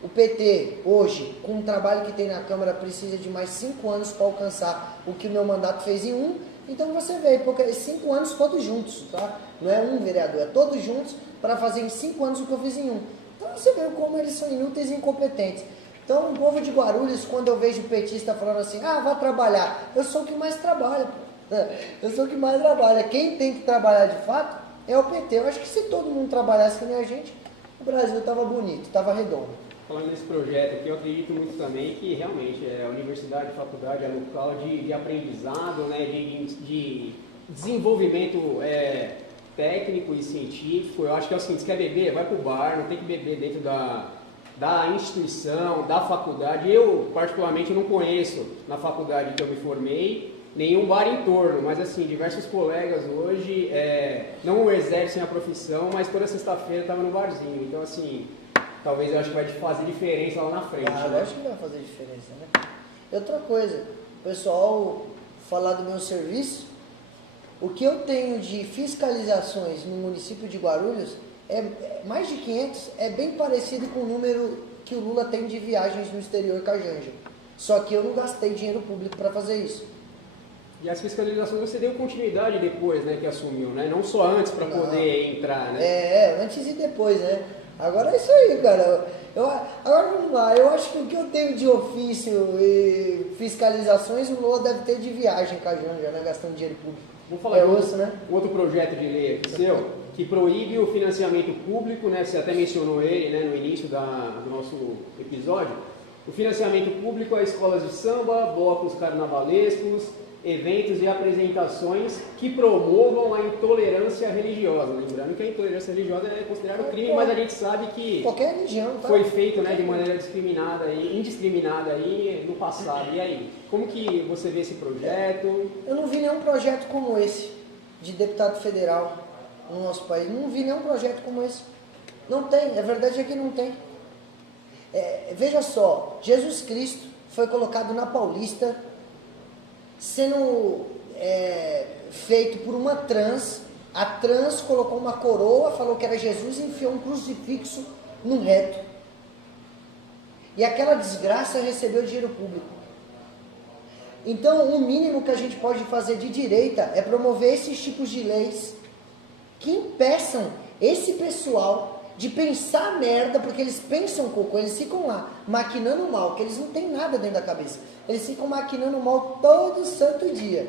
o PT hoje, com o trabalho que tem na Câmara, precisa de mais 5 anos para alcançar o que o meu mandato fez em 1. Então você vê, porque 5 anos todos juntos, tá? Não é um vereador, é todos juntos para fazer em 5 anos o que eu fiz em 1. Então você vê como eles são inúteis e incompetentes. Então o povo de Guarulhos, quando eu vejo o petista falando assim, vá trabalhar, eu sou o que mais trabalha, pô. Eu sou o que mais trabalha. Quem tem que trabalhar de fato é o PT. Eu acho que se todo mundo trabalhasse que nem a gente, o Brasil estava bonito, estava redondo. Falando nesse projeto aqui, eu acredito muito também que realmente a universidade, a faculdade é local de aprendizado, né, de desenvolvimento técnico e científico. Eu acho que é o seguinte, se quer beber, vai para o bar, não tem que beber dentro da instituição, da faculdade. Eu, particularmente, não conheço na faculdade que eu me formei nenhum bar em torno, mas assim, diversos colegas hoje não exercem a profissão, mas toda sexta-feira estava no barzinho. Então, assim, talvez eu acho que vai fazer diferença lá na frente. Eu acho que vai fazer diferença, né? E outra coisa, o pessoal falar do meu serviço, o que eu tenho de fiscalizações no município de Guarulhos mais de 500, é bem parecido com o número que o Lula tem de viagens no exterior com a Janja. Só que eu não gastei dinheiro público para fazer isso. E as fiscalizações você deu continuidade depois, né, que assumiu, né? Não só antes para poder entrar, né? Antes e depois, né? Agora é isso aí, cara. Agora vamos lá, eu acho que o que eu tenho de ofício e fiscalizações, o Lula deve ter de viagem com a Janja, né? Gastando dinheiro público. Vamos falar de né? Outro projeto de lei aqui seu, que proíbe o financiamento público, né? Você até mencionou ele, né, no início do nosso episódio. O financiamento público a escolas de samba, blocos carnavalescos, eventos e apresentações que promovam a intolerância religiosa. Lembrando que a intolerância religiosa é considerada crime, mas a gente sabe que qualquer religião, tá? Foi feito, né, de maneira indiscriminada aí no passado. E aí, como que você vê esse projeto? Eu não vi nenhum projeto como esse de deputado federal no nosso país. Não vi nenhum projeto como esse. Não tem, a verdade é que não tem. Veja só, Jesus Cristo foi colocado na Paulista, sendo feito por uma trans. A trans colocou uma coroa, falou que era Jesus e enfiou um crucifixo no reto. E aquela desgraça recebeu dinheiro público. Então, o mínimo que a gente pode fazer de direita é promover esses tipos de leis que impeçam esse pessoal de pensar merda, porque eles pensam cocô, eles ficam lá maquinando mal, que eles não têm nada dentro da cabeça. Eles ficam maquinando mal todo santo dia.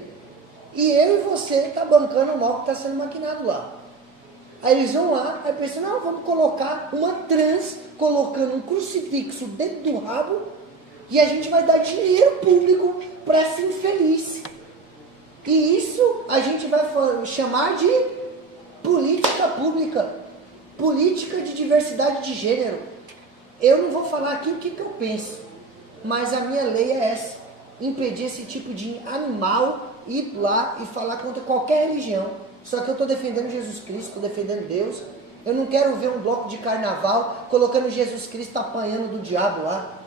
E eu e você tá bancando o mal que está sendo maquinado lá. Aí eles vão lá, aí pensam, não, vamos colocar uma trans colocando um crucifixo dentro do rabo e a gente vai dar dinheiro público para essa infeliz. E isso a gente vai chamar de política pública. Política de diversidade de gênero. Eu não vou falar aqui o que eu penso, mas a minha lei é essa: impedir esse tipo de animal ir lá e falar contra qualquer religião. Só que eu estou defendendo Jesus Cristo, estou defendendo Deus. Eu não quero ver um bloco de carnaval colocando Jesus Cristo apanhando do diabo lá.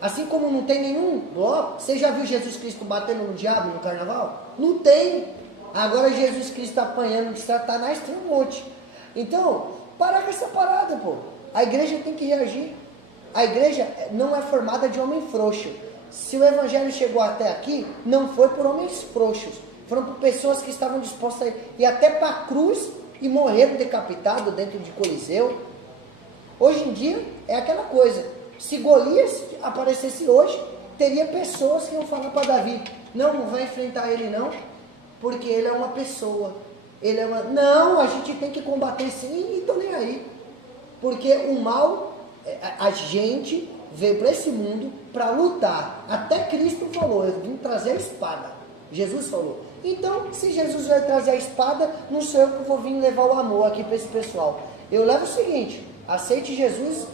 Assim como não tem nenhum bloco. Você já viu Jesus Cristo batendo no diabo no carnaval? Não tem. Agora Jesus Cristo apanhando de Satanás tem um monte. Então, parar com essa parada, pô. A igreja tem que reagir. A igreja não é formada de homem frouxo. Se o evangelho chegou até aqui, não foi por homens frouxos. Foram por pessoas que estavam dispostas a ir até para a cruz e morreram decapitados dentro de Coliseu. Hoje em dia, é aquela coisa. Se Golias aparecesse hoje, teria pessoas que iam falar para Davi, não vai enfrentar ele não, porque ele é uma pessoa. Não, a gente tem que combater sim, e tô nem aí. Porque o mal, a gente veio para esse mundo para lutar. Até Cristo falou, eu vim trazer a espada. Jesus falou. Então, se Jesus vai trazer a espada, não sou eu que vou vir levar o amor aqui para esse pessoal. Eu levo o seguinte, aceite Jesus,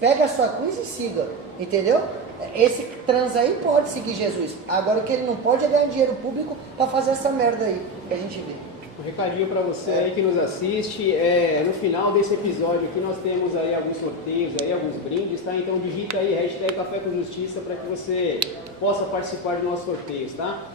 pega a sua cruz e siga, entendeu? Esse trans aí pode seguir Jesus. Agora o que ele não pode é ganhar dinheiro público para fazer essa merda aí que a gente vê. Um recadinho para você aí que nos assiste, no final desse episódio aqui nós temos aí alguns sorteios, aí, alguns brindes, tá? Então digita aí hashtag Café com Justiça para que você possa participar de nossos sorteios, tá?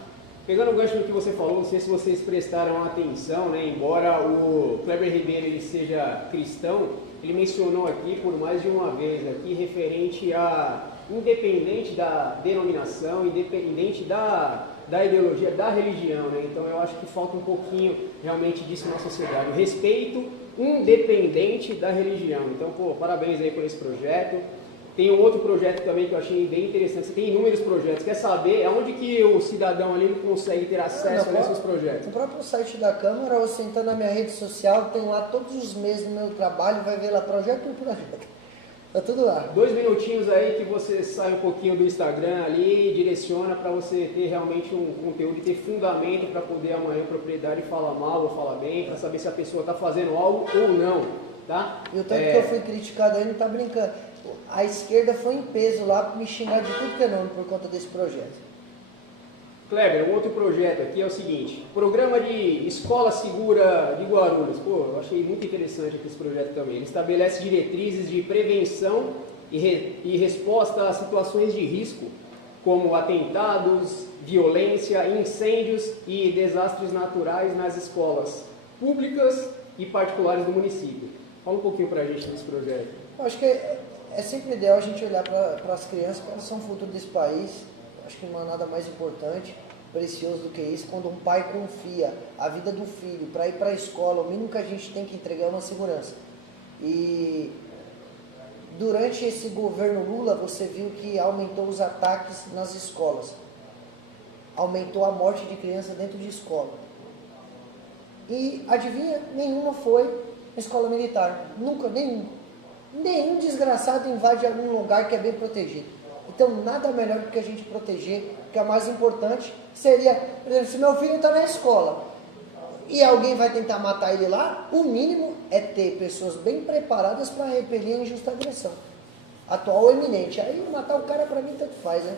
Pegando o gancho do que você falou, não sei se vocês prestaram atenção, né? Embora o Kleber Ribeiro ele seja cristão, ele mencionou aqui por mais de uma vez aqui referente a independente da denominação, independente da ideologia, da religião, né? Então eu acho que falta um pouquinho realmente disso na sociedade, o respeito independente da religião. Então, pô, parabéns aí por esse projeto. Tem um outro projeto também que eu achei bem interessante, você tem inúmeros projetos, quer saber aonde que o cidadão ali consegue ter acesso a esses projetos? No próprio site da Câmara, ou você entra na minha rede social, tem lá todos os meses do meu trabalho, vai ver lá projeto por projeto. Tá tudo lá. 2 minutinhos aí que você sai um pouquinho do Instagram ali, direciona para você ter realmente um conteúdo e ter fundamento para poder amanhã a propriedade falar mal ou falar bem, para saber se a pessoa está fazendo algo ou não, tá? E o tanto que eu fui criticado aí, não tá brincando. A esquerda foi em peso lá me xingar de tudo que é nome por conta desse projeto. Kleber, um outro projeto aqui é o seguinte, programa de Escola Segura de Guarulhos. Pô, eu achei muito interessante aqui esse projeto também. Ele estabelece diretrizes de prevenção e resposta a situações de risco, como atentados, violência, incêndios e desastres naturais nas escolas públicas e particulares do município. Fala um pouquinho pra gente desse projeto. Eu acho que é sempre ideal a gente olhar para as crianças, que elas são o futuro desse país. Acho que não há nada mais importante, precioso do que isso, quando um pai confia a vida do filho para ir para a escola, o mínimo que a gente tem que entregar é uma segurança. E durante esse governo Lula, você viu que aumentou os ataques nas escolas, aumentou a morte de criança dentro de escola. E adivinha, nenhuma foi na escola militar, nunca, nenhum desgraçado invade algum lugar que é bem protegido. Então, nada melhor do que a gente proteger, porque a mais importante seria, por exemplo, se meu filho está na escola e alguém vai tentar matar ele lá, o mínimo é ter pessoas bem preparadas para repelir a injusta agressão, atual ou iminente. Aí matar o cara para mim tanto faz, né?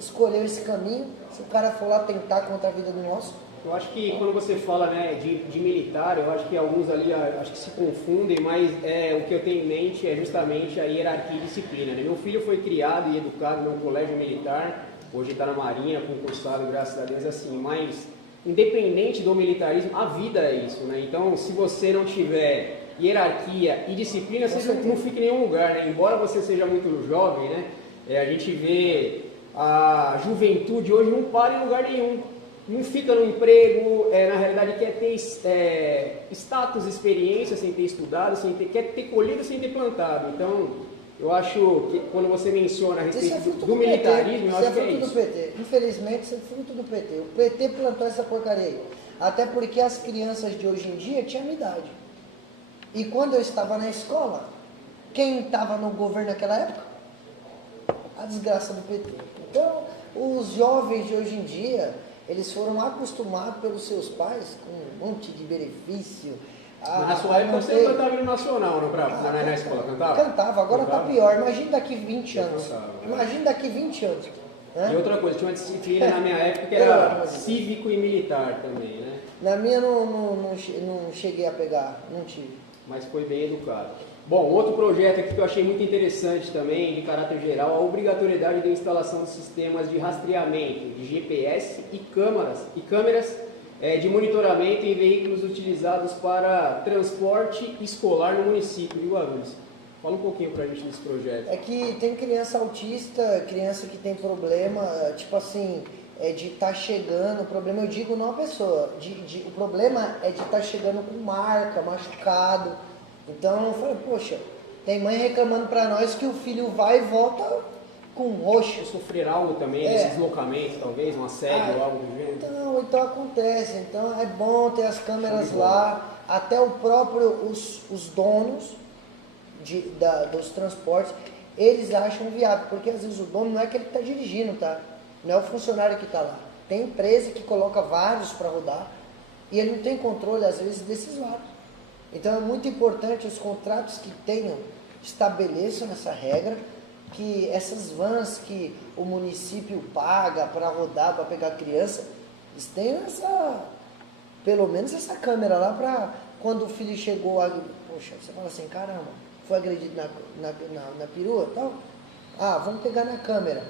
Escolheu esse caminho, se o cara for lá tentar contra a vida do nosso. Eu acho que quando você fala, né, de militar, eu acho que alguns ali acho que se confundem, mas o que eu tenho em mente é justamente a hierarquia e disciplina, né? Meu filho foi criado e educado num colégio militar, hoje está na Marinha, concursado, graças a Deus, assim, mas independente do militarismo, a vida é isso, né? Então, se você não tiver hierarquia e disciplina, você não fica em nenhum lugar, né? Embora você seja muito jovem, né? A gente vê a juventude hoje não para em lugar nenhum. Não fica no emprego, na realidade quer ter status, experiência sem ter estudado, quer ter colhido sem ter plantado. Então, eu acho que quando você menciona a respeito do militarismo, eu acho que é isso. Do PT. Infelizmente, isso é fruto do PT. O PT plantou essa porcaria aí. Até porque as crianças de hoje em dia tinham minha idade. E quando eu estava na escola, quem estava no governo naquela época? A desgraça do PT. Então, os jovens de hoje em dia, eles foram acostumados pelos seus pais com um monte de benefício. Na sua época você cantava no Nacional, na escola, cantava? Cantava, agora está pior. Imagina daqui 20 anos. Imagina daqui 20 anos. Né? E outra coisa, tinha uma disciplina na minha época que era cívico e militar também, né? Na minha não cheguei a pegar, não tive. Mas foi bem educado. Bom, outro projeto aqui que eu achei muito interessante também, de caráter geral, a obrigatoriedade da instalação de sistemas de rastreamento de GPS e câmeras de monitoramento em veículos utilizados para transporte escolar no município de Guarulhos. Fala um pouquinho pra gente desse projeto. É que tem criança autista, criança que tem problema, tipo assim, de estar chegando, o problema eu digo não a pessoa, o problema é de estar chegando com marca, machucado. Então eu falei, poxa, tem mãe reclamando pra nós que o filho vai e volta com roxo. Sofrer algo também, nesse deslocamento, talvez, um assédio ou algo do gênero? Então acontece. Então é bom ter as câmeras lá, até o próprio, os donos dos transportes, eles acham viável, porque às vezes o dono não é que ele está dirigindo, tá? Não é o funcionário que está lá. Tem empresa que coloca vários para rodar e ele não tem controle, às vezes, desses vários. Então é muito importante os contratos que tenham, estabeleçam essa regra, que essas vans que o município paga para rodar, para pegar criança, eles tenham pelo menos essa câmera lá para quando o filho chegou, poxa, você fala assim, caramba, foi agredido na perua e tal, vamos pegar na câmera.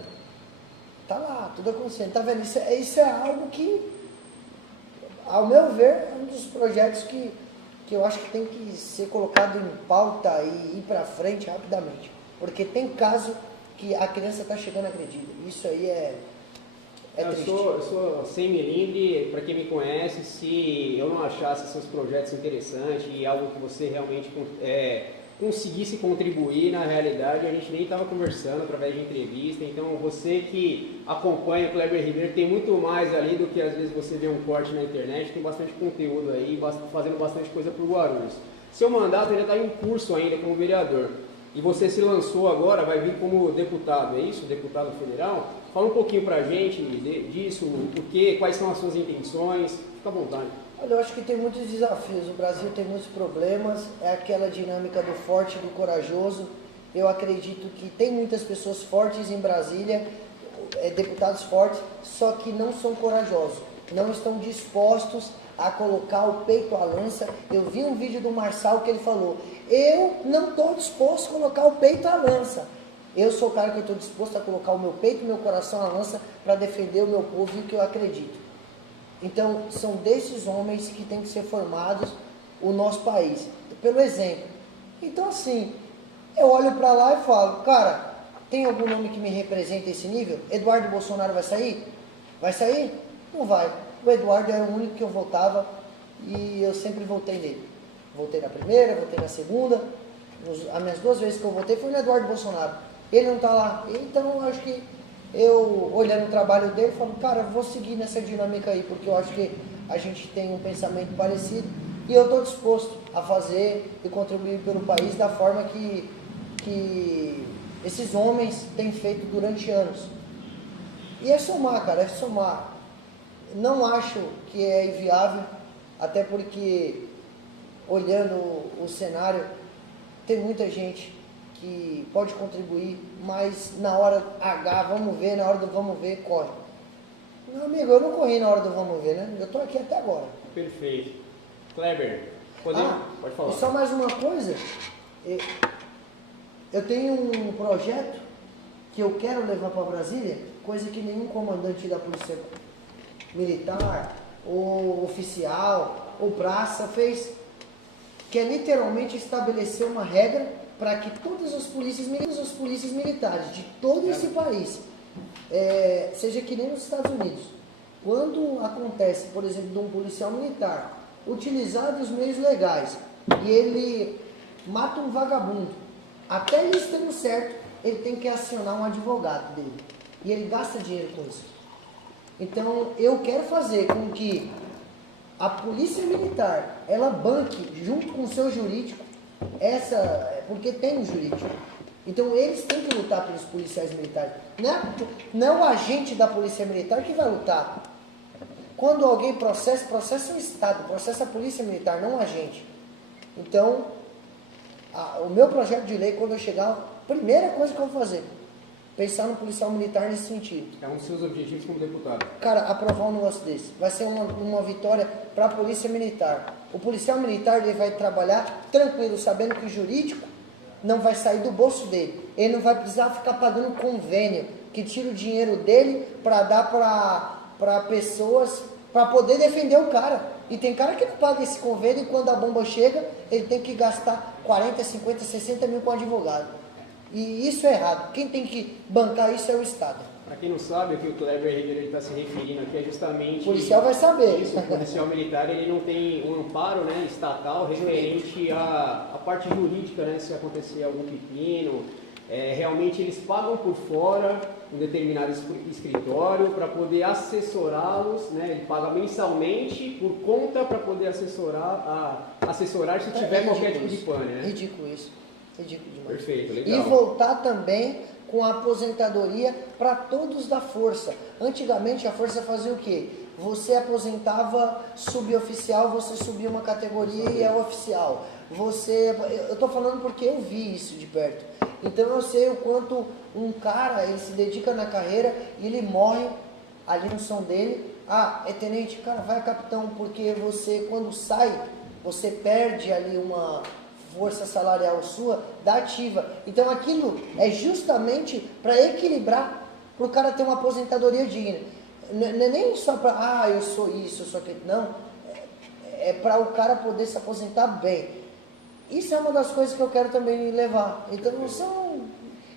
Tá lá, tudo acontecendo, tá vendo? Isso é algo que, ao meu ver, é um dos projetos que eu acho que tem que ser colocado em pauta e ir para frente rapidamente. Porque tem caso que a criança está chegando agredida. Isso aí é triste. Eu sou sem melindre, para quem me conhece, se eu não achasse seus projetos interessantes e algo que você realmente conseguisse contribuir na realidade, a gente nem estava conversando através de entrevista. Então você que acompanha o Kleber Ribeiro tem muito mais ali do que às vezes você vê um corte na internet, tem bastante conteúdo aí, fazendo bastante coisa por Guarulhos. Seu mandato ainda está em curso ainda como vereador. E você se lançou agora, vai vir como deputado, é isso? Deputado federal? Fala um pouquinho pra gente disso, o que, quais são as suas intenções, fica à vontade. Olha, eu acho que tem muitos desafios, o Brasil tem muitos problemas, é aquela dinâmica do forte e do corajoso. Eu acredito que tem muitas pessoas fortes em Brasília, deputados fortes, só que não são corajosos, não estão dispostos a colocar o peito à lança. Eu vi um vídeo do Marçal que ele falou, eu não estou disposto a colocar o peito à lança. Eu sou o cara que estou disposto a colocar o meu peito e meu coração à lança para defender o meu povo e o que eu acredito. Então, são desses homens que tem que ser formados o nosso país, pelo exemplo. Então, assim, eu olho para lá e falo, cara, tem algum nome que me representa esse nível? Eduardo Bolsonaro vai sair? Vai sair? Não vai. O Eduardo era o único que eu votava e eu sempre votei nele. Votei na primeira, votei na segunda. As minhas 2 vezes que eu votei foi no Eduardo Bolsonaro. Ele não está lá. Então, eu acho que eu, olhando o trabalho dele, falo, cara, eu vou seguir nessa dinâmica aí, porque eu acho que a gente tem um pensamento parecido e eu estou disposto a fazer e contribuir pelo país da forma que esses homens têm feito durante anos. E é somar, cara, é somar. Não acho que é inviável, até porque, olhando o cenário, tem muita gente que pode contribuir, mas na hora H, vamos ver, na hora do vamos ver, corre. Meu amigo, eu não corri na hora do vamos ver, né? Eu estou aqui até agora. Perfeito. Kleber, pode falar. E só mais uma coisa, eu tenho um projeto que eu quero levar para Brasília, coisa que nenhum comandante da Polícia Militar, ou oficial, ou praça fez, que é literalmente estabelecer uma regra para que todas as polícias militares de todo esse país, seja que nem nos Estados Unidos, quando acontece, por exemplo, de um policial militar utilizar dos meios legais e ele mata um vagabundo, até ele estando certo, ele tem que acionar um advogado dele e ele gasta dinheiro com isso. Então eu quero fazer com que a polícia militar ela banque junto com o seu jurídico porque tem um jurídico. Então eles têm que lutar pelos policiais militares. Não é o agente da polícia militar que vai lutar. Quando alguém processa o Estado, processa a polícia militar, não o agente. Então, o meu projeto de lei, quando eu chegar, a primeira coisa que eu vou fazer, pensar no policial militar nesse sentido. É um dos seus objetivos como deputado. Cara, aprovar um negócio desse. Vai ser uma vitória para a polícia militar. O policial militar ele vai trabalhar tranquilo, sabendo que o jurídico não vai sair do bolso dele. Ele não vai precisar ficar pagando convênio, que tira o dinheiro dele para dar para pessoas, para poder defender o cara. E tem cara que não paga esse convênio e quando a bomba chega, ele tem que gastar 40, 50, 60 mil com advogado. E isso é errado. Quem tem que bancar isso é o Estado. Para quem não sabe, o que o Kleber Ribeiro está se referindo aqui é justamente... O policial vai saber. Isso, o policial militar ele não tem um amparo, né, estatal referente à parte jurídica, né, se acontecer algum pepino. Realmente eles pagam por fora um determinado escritório para poder assessorá-los, né, ele paga mensalmente por conta para poder assessorar se tiver qualquer tipo de pane. Né? Ridículo isso. Ridículo demais. Perfeito, E legal. voltar também com a aposentadoria para todos da Força. Antigamente a Força fazia o quê? Você aposentava suboficial, você subia uma categoria e é oficial. Eu estou falando porque eu vi isso de perto. Então eu sei o quanto um cara, ele se dedica na carreira e ele morre ali no som dele. Ah, é tenente, cara, vai capitão, porque você quando sai, você perde ali uma força salarial sua da ativa. Então aquilo é justamente para equilibrar, para o cara ter uma aposentadoria digna. Não é nem só para, eu sou isso, eu sou aquilo. Não, é para o cara poder se aposentar bem. Isso é uma das coisas que eu quero também levar. Então são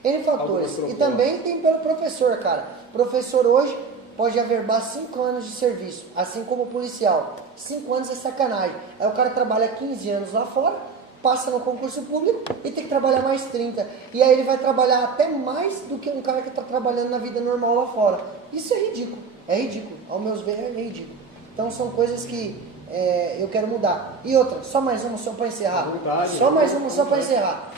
N fatores. E também tem pelo professor, cara. Professor hoje pode averbar 5 anos de serviço, assim como policial. 5 anos é sacanagem. Aí o cara trabalha 15 anos lá fora, passa no concurso público e tem que trabalhar mais 30. E aí ele vai trabalhar até mais do que um cara que está trabalhando na vida normal lá fora. Isso é ridículo. É ridículo. Ao meu ver, é ridículo. Então são coisas que eu quero mudar. E outra, só mais uma, só para encerrar. Só mais uma, só para encerrar.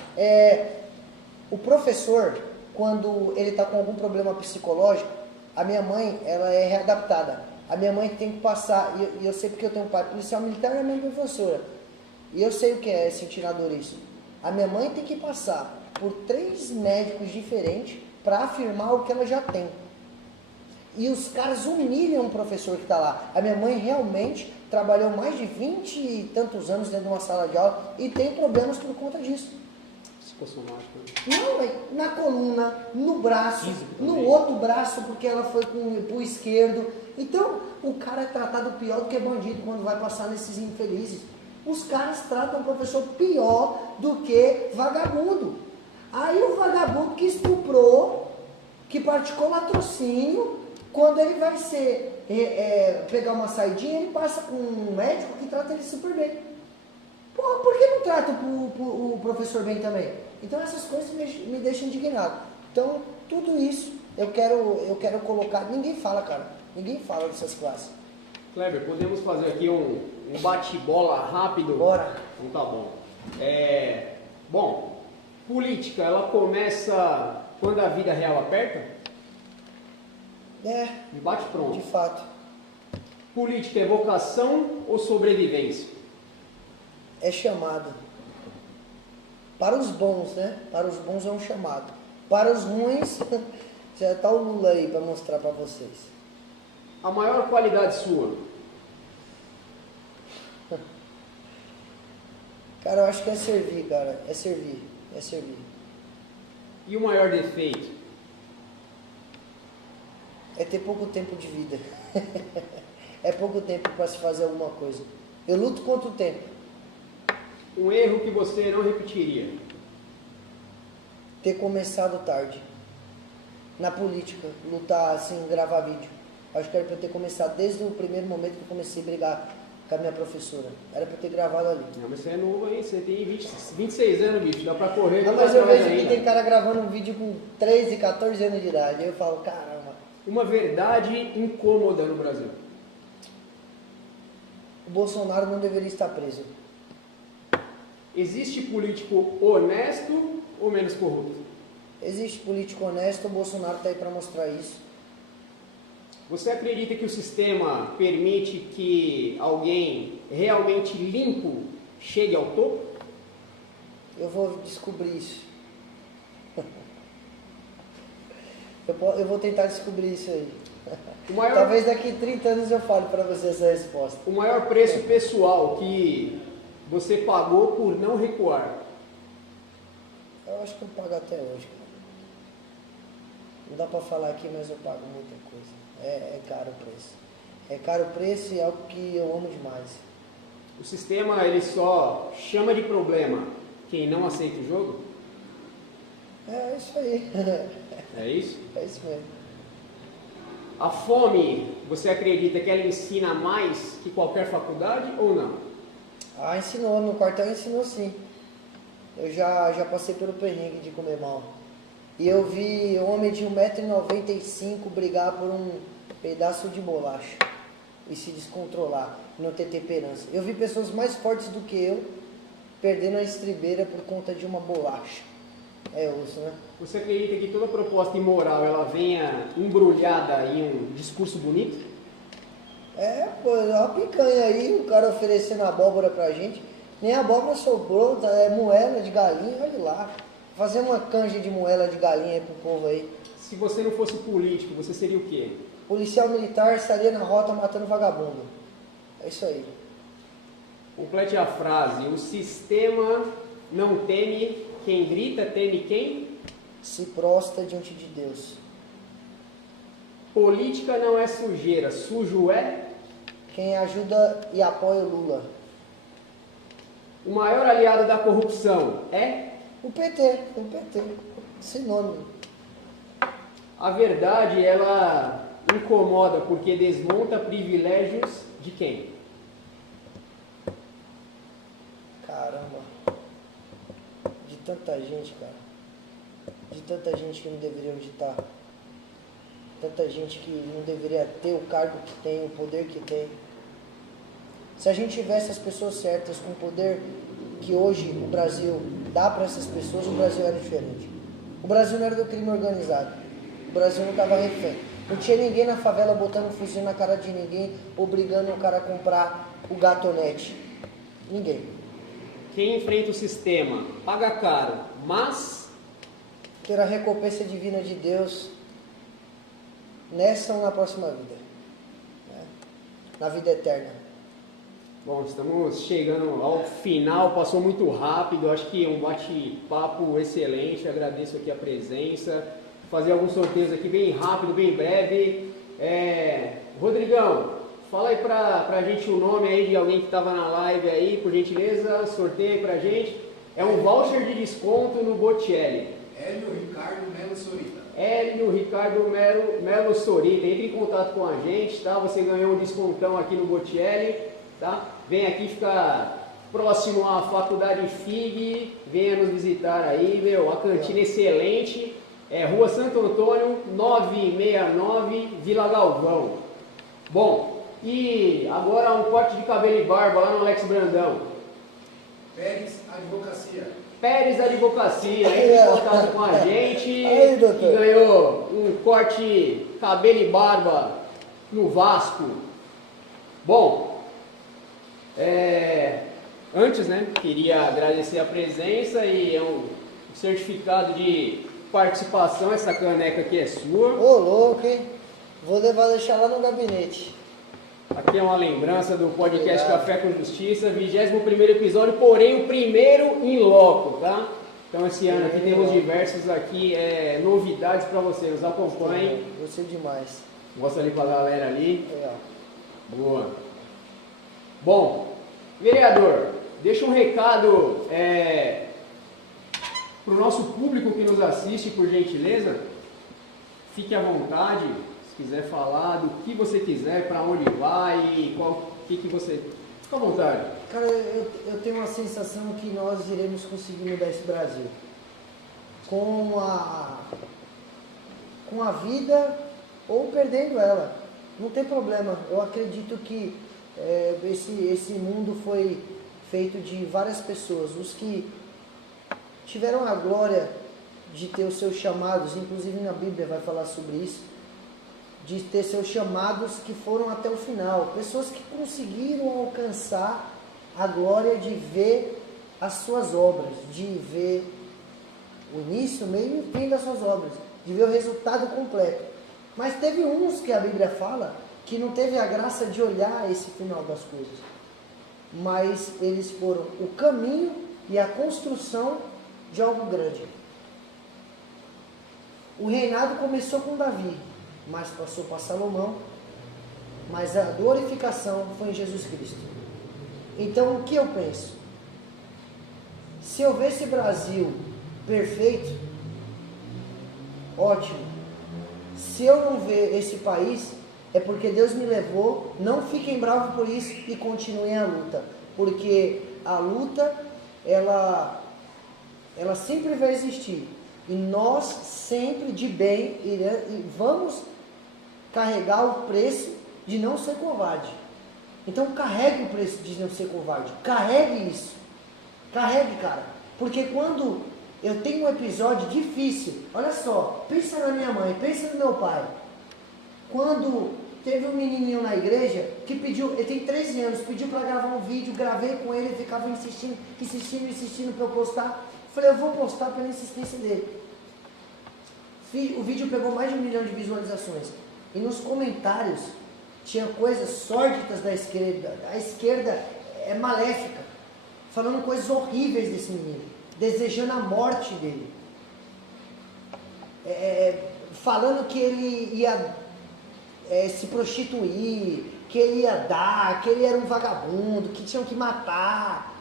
O professor, quando ele está com algum problema psicológico, a minha mãe, ela é readaptada. A minha mãe tem que passar, e eu sei porque eu tenho um pai policial militar e a minha professora. E eu sei o que é sentir na dor isso. A minha mãe tem que passar por 3 médicos diferentes para afirmar o que ela já tem. E os caras humilham o professor que está lá. A minha mãe realmente trabalhou mais de 20 e tantos anos dentro de uma sala de aula e tem problemas por conta disso. Psicossomático. Não, na coluna, no braço, no também. outro braço, porque ela foi pro esquerdo. Então, o cara é tratado pior do que bandido quando vai passar nesses infelizes. Os caras tratam o professor pior do que vagabundo. Aí o vagabundo que estuprou, que praticou latrocínio, quando ele vai pegar uma saidinha, ele passa com um médico que trata ele super bem. Porra, por que não trata o professor bem também? Então essas coisas me deixam indignado. Então, tudo isso eu quero colocar. Ninguém fala, cara. Ninguém fala dessas classes. Kleber, podemos fazer aqui um bate-bola rápido? Bora. Então tá bom. Bom, política, ela começa quando a vida real aperta? E bate pronto. De fato. Política é vocação ou sobrevivência? É chamado. Para os bons, né? Para os bons é um chamado. Para os ruins, já está o Lula aí para mostrar para vocês. A maior qualidade sua? Cara, eu acho que é servir, cara. É servir. É servir. E o maior defeito? É ter pouco tempo de vida. É pouco tempo para se fazer alguma coisa. Eu luto contra o tempo. Um erro que você não repetiria? Ter começado tarde. Na política, lutar assim, gravar vídeo. Acho que era para eu ter começado desde o primeiro momento que eu comecei a brigar com a minha professora. Era para eu ter gravado ali. Não, mas você é novo aí, você tem 26 anos, bicho, dá pra correr. Não, mas eu vejo que tem cara gravando um vídeo com 13, 14 anos de idade. Aí eu falo, caramba. Uma verdade incômoda no Brasil. O Bolsonaro não deveria estar preso. Existe político honesto ou menos corrupto? Existe político honesto, o Bolsonaro está aí para mostrar isso. Você acredita que o sistema permite que alguém realmente limpo chegue ao topo? Eu vou descobrir isso. Eu vou tentar descobrir isso aí. Talvez daqui 30 anos eu fale para você essa resposta. O maior preço pessoal que você pagou por não recuar? Eu acho que eu pago até hoje, cara. Não dá para falar aqui, mas eu pago muita coisa. É caro o preço. É caro o preço e é algo que eu amo demais. O sistema ele só chama de problema quem não aceita o jogo? É isso aí. É isso? É isso mesmo. A fome, você acredita que ela ensina mais que qualquer faculdade ou não? Ah, ensinou. No quartel ensinou sim. Eu já passei pelo perrengue de comer mal. E eu vi um homem de 1,95 m brigar por um pedaço de bolacha e se descontrolar, não ter temperança. Eu vi pessoas mais fortes do que eu perdendo a estribeira por conta de uma bolacha. É osso, né? Você acredita que toda proposta imoral ela venha embrulhada em um discurso bonito? Pô, é uma picanha aí, o cara oferecendo abóbora pra gente. Nem abóbora sobrou, é moela de galinha, olha lá. Fazer uma canja de moela de galinha aí pro povo aí. Se você não fosse político, você seria o quê? Policial militar estaria na rota matando vagabundo. É isso aí. Complete a frase. O sistema não teme quem grita, teme quem? Se prostra diante de Deus. Política não é sujeira, sujo é? Quem ajuda e apoia o Lula. O maior aliado da corrupção é? O PT. Sinônimo. A verdade, ela incomoda porque desmonta privilégios de quem? Caramba. De tanta gente, cara. De tanta gente que não deveria onde estar. Tanta gente que não deveria ter o cargo que tem, o poder que tem. Se a gente tivesse as pessoas certas com o poder que hoje o Brasil dá para essas pessoas, o Brasil era diferente. O Brasil não era do crime organizado. O Brasil não estava refém. Não tinha ninguém na favela botando um fuzil na cara de ninguém, obrigando o cara a comprar o gatonete. Ninguém. Quem enfrenta o sistema paga caro, mas Ter a recompensa divina de Deus nessa ou na próxima vida. Na vida eterna. bom, estamos chegando ao final, passou muito rápido, acho que é um bate-papo excelente, agradeço aqui a presença, fazer alguns sorteios aqui bem rápido, bem breve. Rodrigão, fala aí pra gente o nome aí de alguém que estava na live aí, por gentileza, sorteia aí pra gente. É um voucher de desconto no Bocelli. Hélio Ricardo Melo Sorita. Hélio Ricardo Melo Sorita, entre em contato com a gente, tá? Você ganhou um descontão aqui no Bocelli, tá? Vem aqui ficar próximo à Faculdade FIG, venha nos visitar aí, meu, a cantina excelente, Rua Santo Antônio, 969, Vila Galvão. Bom, e agora um corte de cabelo e barba lá no Alex Brandão. Pérez Advocacia. Pérez Advocacia, entre em contato com a gente, Aí, doutor. que ganhou um corte cabelo e barba no Vasco. Bom, antes, né, queria agradecer a presença e é um certificado de participação, essa caneca aqui é sua. Ô, louco, hein? Vou deixar lá no gabinete. Aqui é uma lembrança do podcast Obrigado. Café com Justiça, 21º episódio, porém o primeiro em loco, tá? Então esse ano aqui temos diversos aqui, novidades para você, nos acompanhem. Gostei demais. Mostra ali pra galera ali. Legal. Boa. Bom, vereador, deixa um recado para o nosso público que nos assiste, por gentileza. Fique à vontade, se quiser falar do que você quiser, para onde vai, o que você... Fica à vontade. Cara, eu tenho uma sensação que nós iremos conseguir mudar esse Brasil. Com a vida ou perdendo ela. Não tem problema. Eu acredito que esse mundo foi feito de várias pessoas. Os que tiveram a glória de ter os seus chamados, inclusive na Bíblia vai falar sobre isso, de ter seus chamados que foram até o final. Pessoas que conseguiram alcançar a glória de ver as suas obras, de ver o início, o meio e o fim das suas obras, de ver o resultado completo. Mas teve uns que a Bíblia fala que não teve a graça de olhar esse final das coisas. Mas eles foram o caminho e a construção de algo grande. O reinado começou com Davi, mas passou para Salomão, mas a glorificação foi em Jesus Cristo. Então o que eu penso? Se eu ver esse Brasil perfeito, ótimo. Se eu não ver esse país, é porque Deus me levou. Não fiquem bravos por isso e continuem a luta, porque a luta ela sempre vai existir e nós sempre de bem vamos carregar o preço de não ser covarde. Então carregue o preço de não ser covarde, carregue isso, Carregue, cara. Porque quando eu tenho um episódio difícil, olha só, pensa na minha mãe, pensa no meu pai. Quando teve um menininho na igreja que pediu, ele tem 13 anos, pediu para gravar um vídeo, gravei com ele, ficava insistindo para eu postar. Falei, eu vou postar pela insistência dele. O vídeo pegou mais de 1 milhão de visualizações. E nos comentários tinha coisas sórdidas da esquerda. A esquerda é maléfica, falando coisas horríveis desse menino, desejando a morte dele, falando que ele ia se prostituir, que ele ia dar, que ele era um vagabundo, que tinham que matar.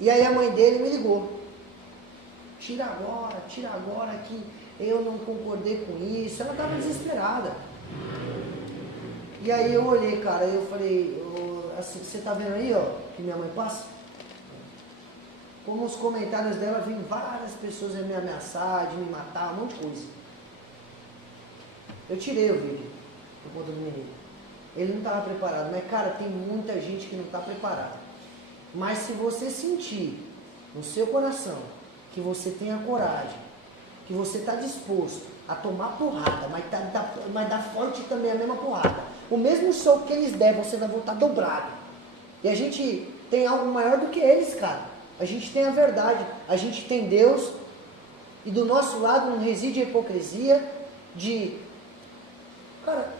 E aí a mãe dele me ligou. Tira agora que eu não concordei com isso. Ela estava desesperada. E aí eu olhei, cara, eu falei, assim, você tá vendo aí, ó, que minha mãe passa? Como os comentários dela, vêm várias pessoas a me ameaçar, de me matar, um monte de coisa. Eu tirei o vídeo por conta do menino. Ele não estava preparado, mas cara, tem muita gente que não está preparada. Mas se você sentir no seu coração que você tem a coragem, que você está disposto a tomar porrada, mas dar forte também a mesma porrada, o mesmo soco que eles der, você vai voltar dobrado. E a gente tem algo maior do que eles, cara. A gente tem a verdade, a gente tem Deus, e do nosso lado não reside a hipocrisia de... Cara,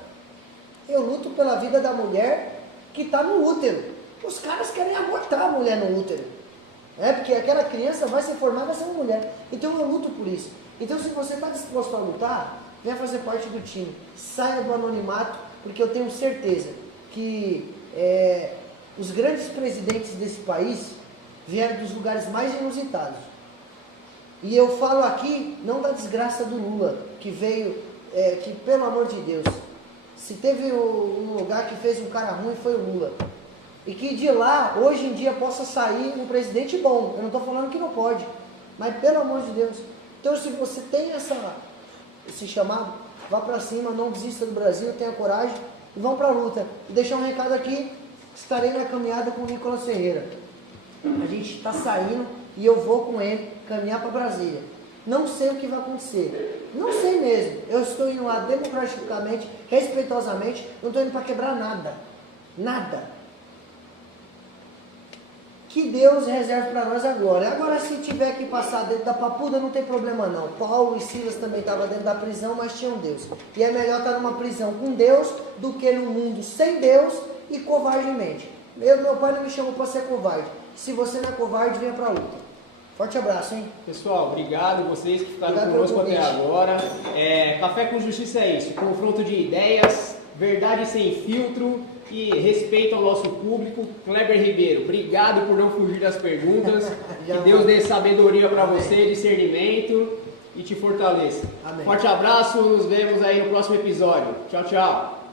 eu luto pela vida da mulher que está no útero. Os caras querem abortar a mulher no útero. Porque aquela criança vai ser formada, vai ser uma mulher. Então eu luto por isso. Então se você está disposto a lutar, venha fazer parte do time. Saia do anonimato, porque eu tenho certeza que os grandes presidentes desse país vieram dos lugares mais inusitados. E eu falo aqui, não da desgraça do Lula, que veio, que pelo amor de Deus, se teve um lugar que fez um cara ruim, foi o Lula. E que de lá, hoje em dia, possa sair um presidente bom. Eu não estou falando que não pode, mas pelo amor de Deus. Então se você tem esse chamado, vá para cima, não desista do Brasil, tenha coragem e vão para a luta. E deixar um recado aqui, estarei na caminhada com o Nicolas Ferreira. A gente está saindo e eu vou com ele caminhar para Brasília. Não sei o que vai acontecer. Não sei mesmo. Eu estou indo lá democraticamente, respeitosamente. Não estou indo para quebrar nada. Nada. Que Deus reserve para nós agora. Agora, se tiver que passar dentro da papuda, não tem problema não. Paulo e Silas também estavam dentro da prisão, mas tinham Deus. E é melhor estar numa prisão com Deus do que num mundo sem Deus e covardemente. Meu pai não me chamou para ser covarde. Se você não é covarde, venha para a luta. Forte abraço, hein? Pessoal, obrigado vocês que ficaram conosco até agora. Café com Justiça é isso, confronto de ideias, verdade sem filtro e respeito ao nosso público. Kleber Ribeiro, obrigado por não fugir das perguntas. Que Deus dê sabedoria para você, discernimento e te fortaleça. Amém. Forte abraço, nos vemos aí no próximo episódio. Tchau, tchau.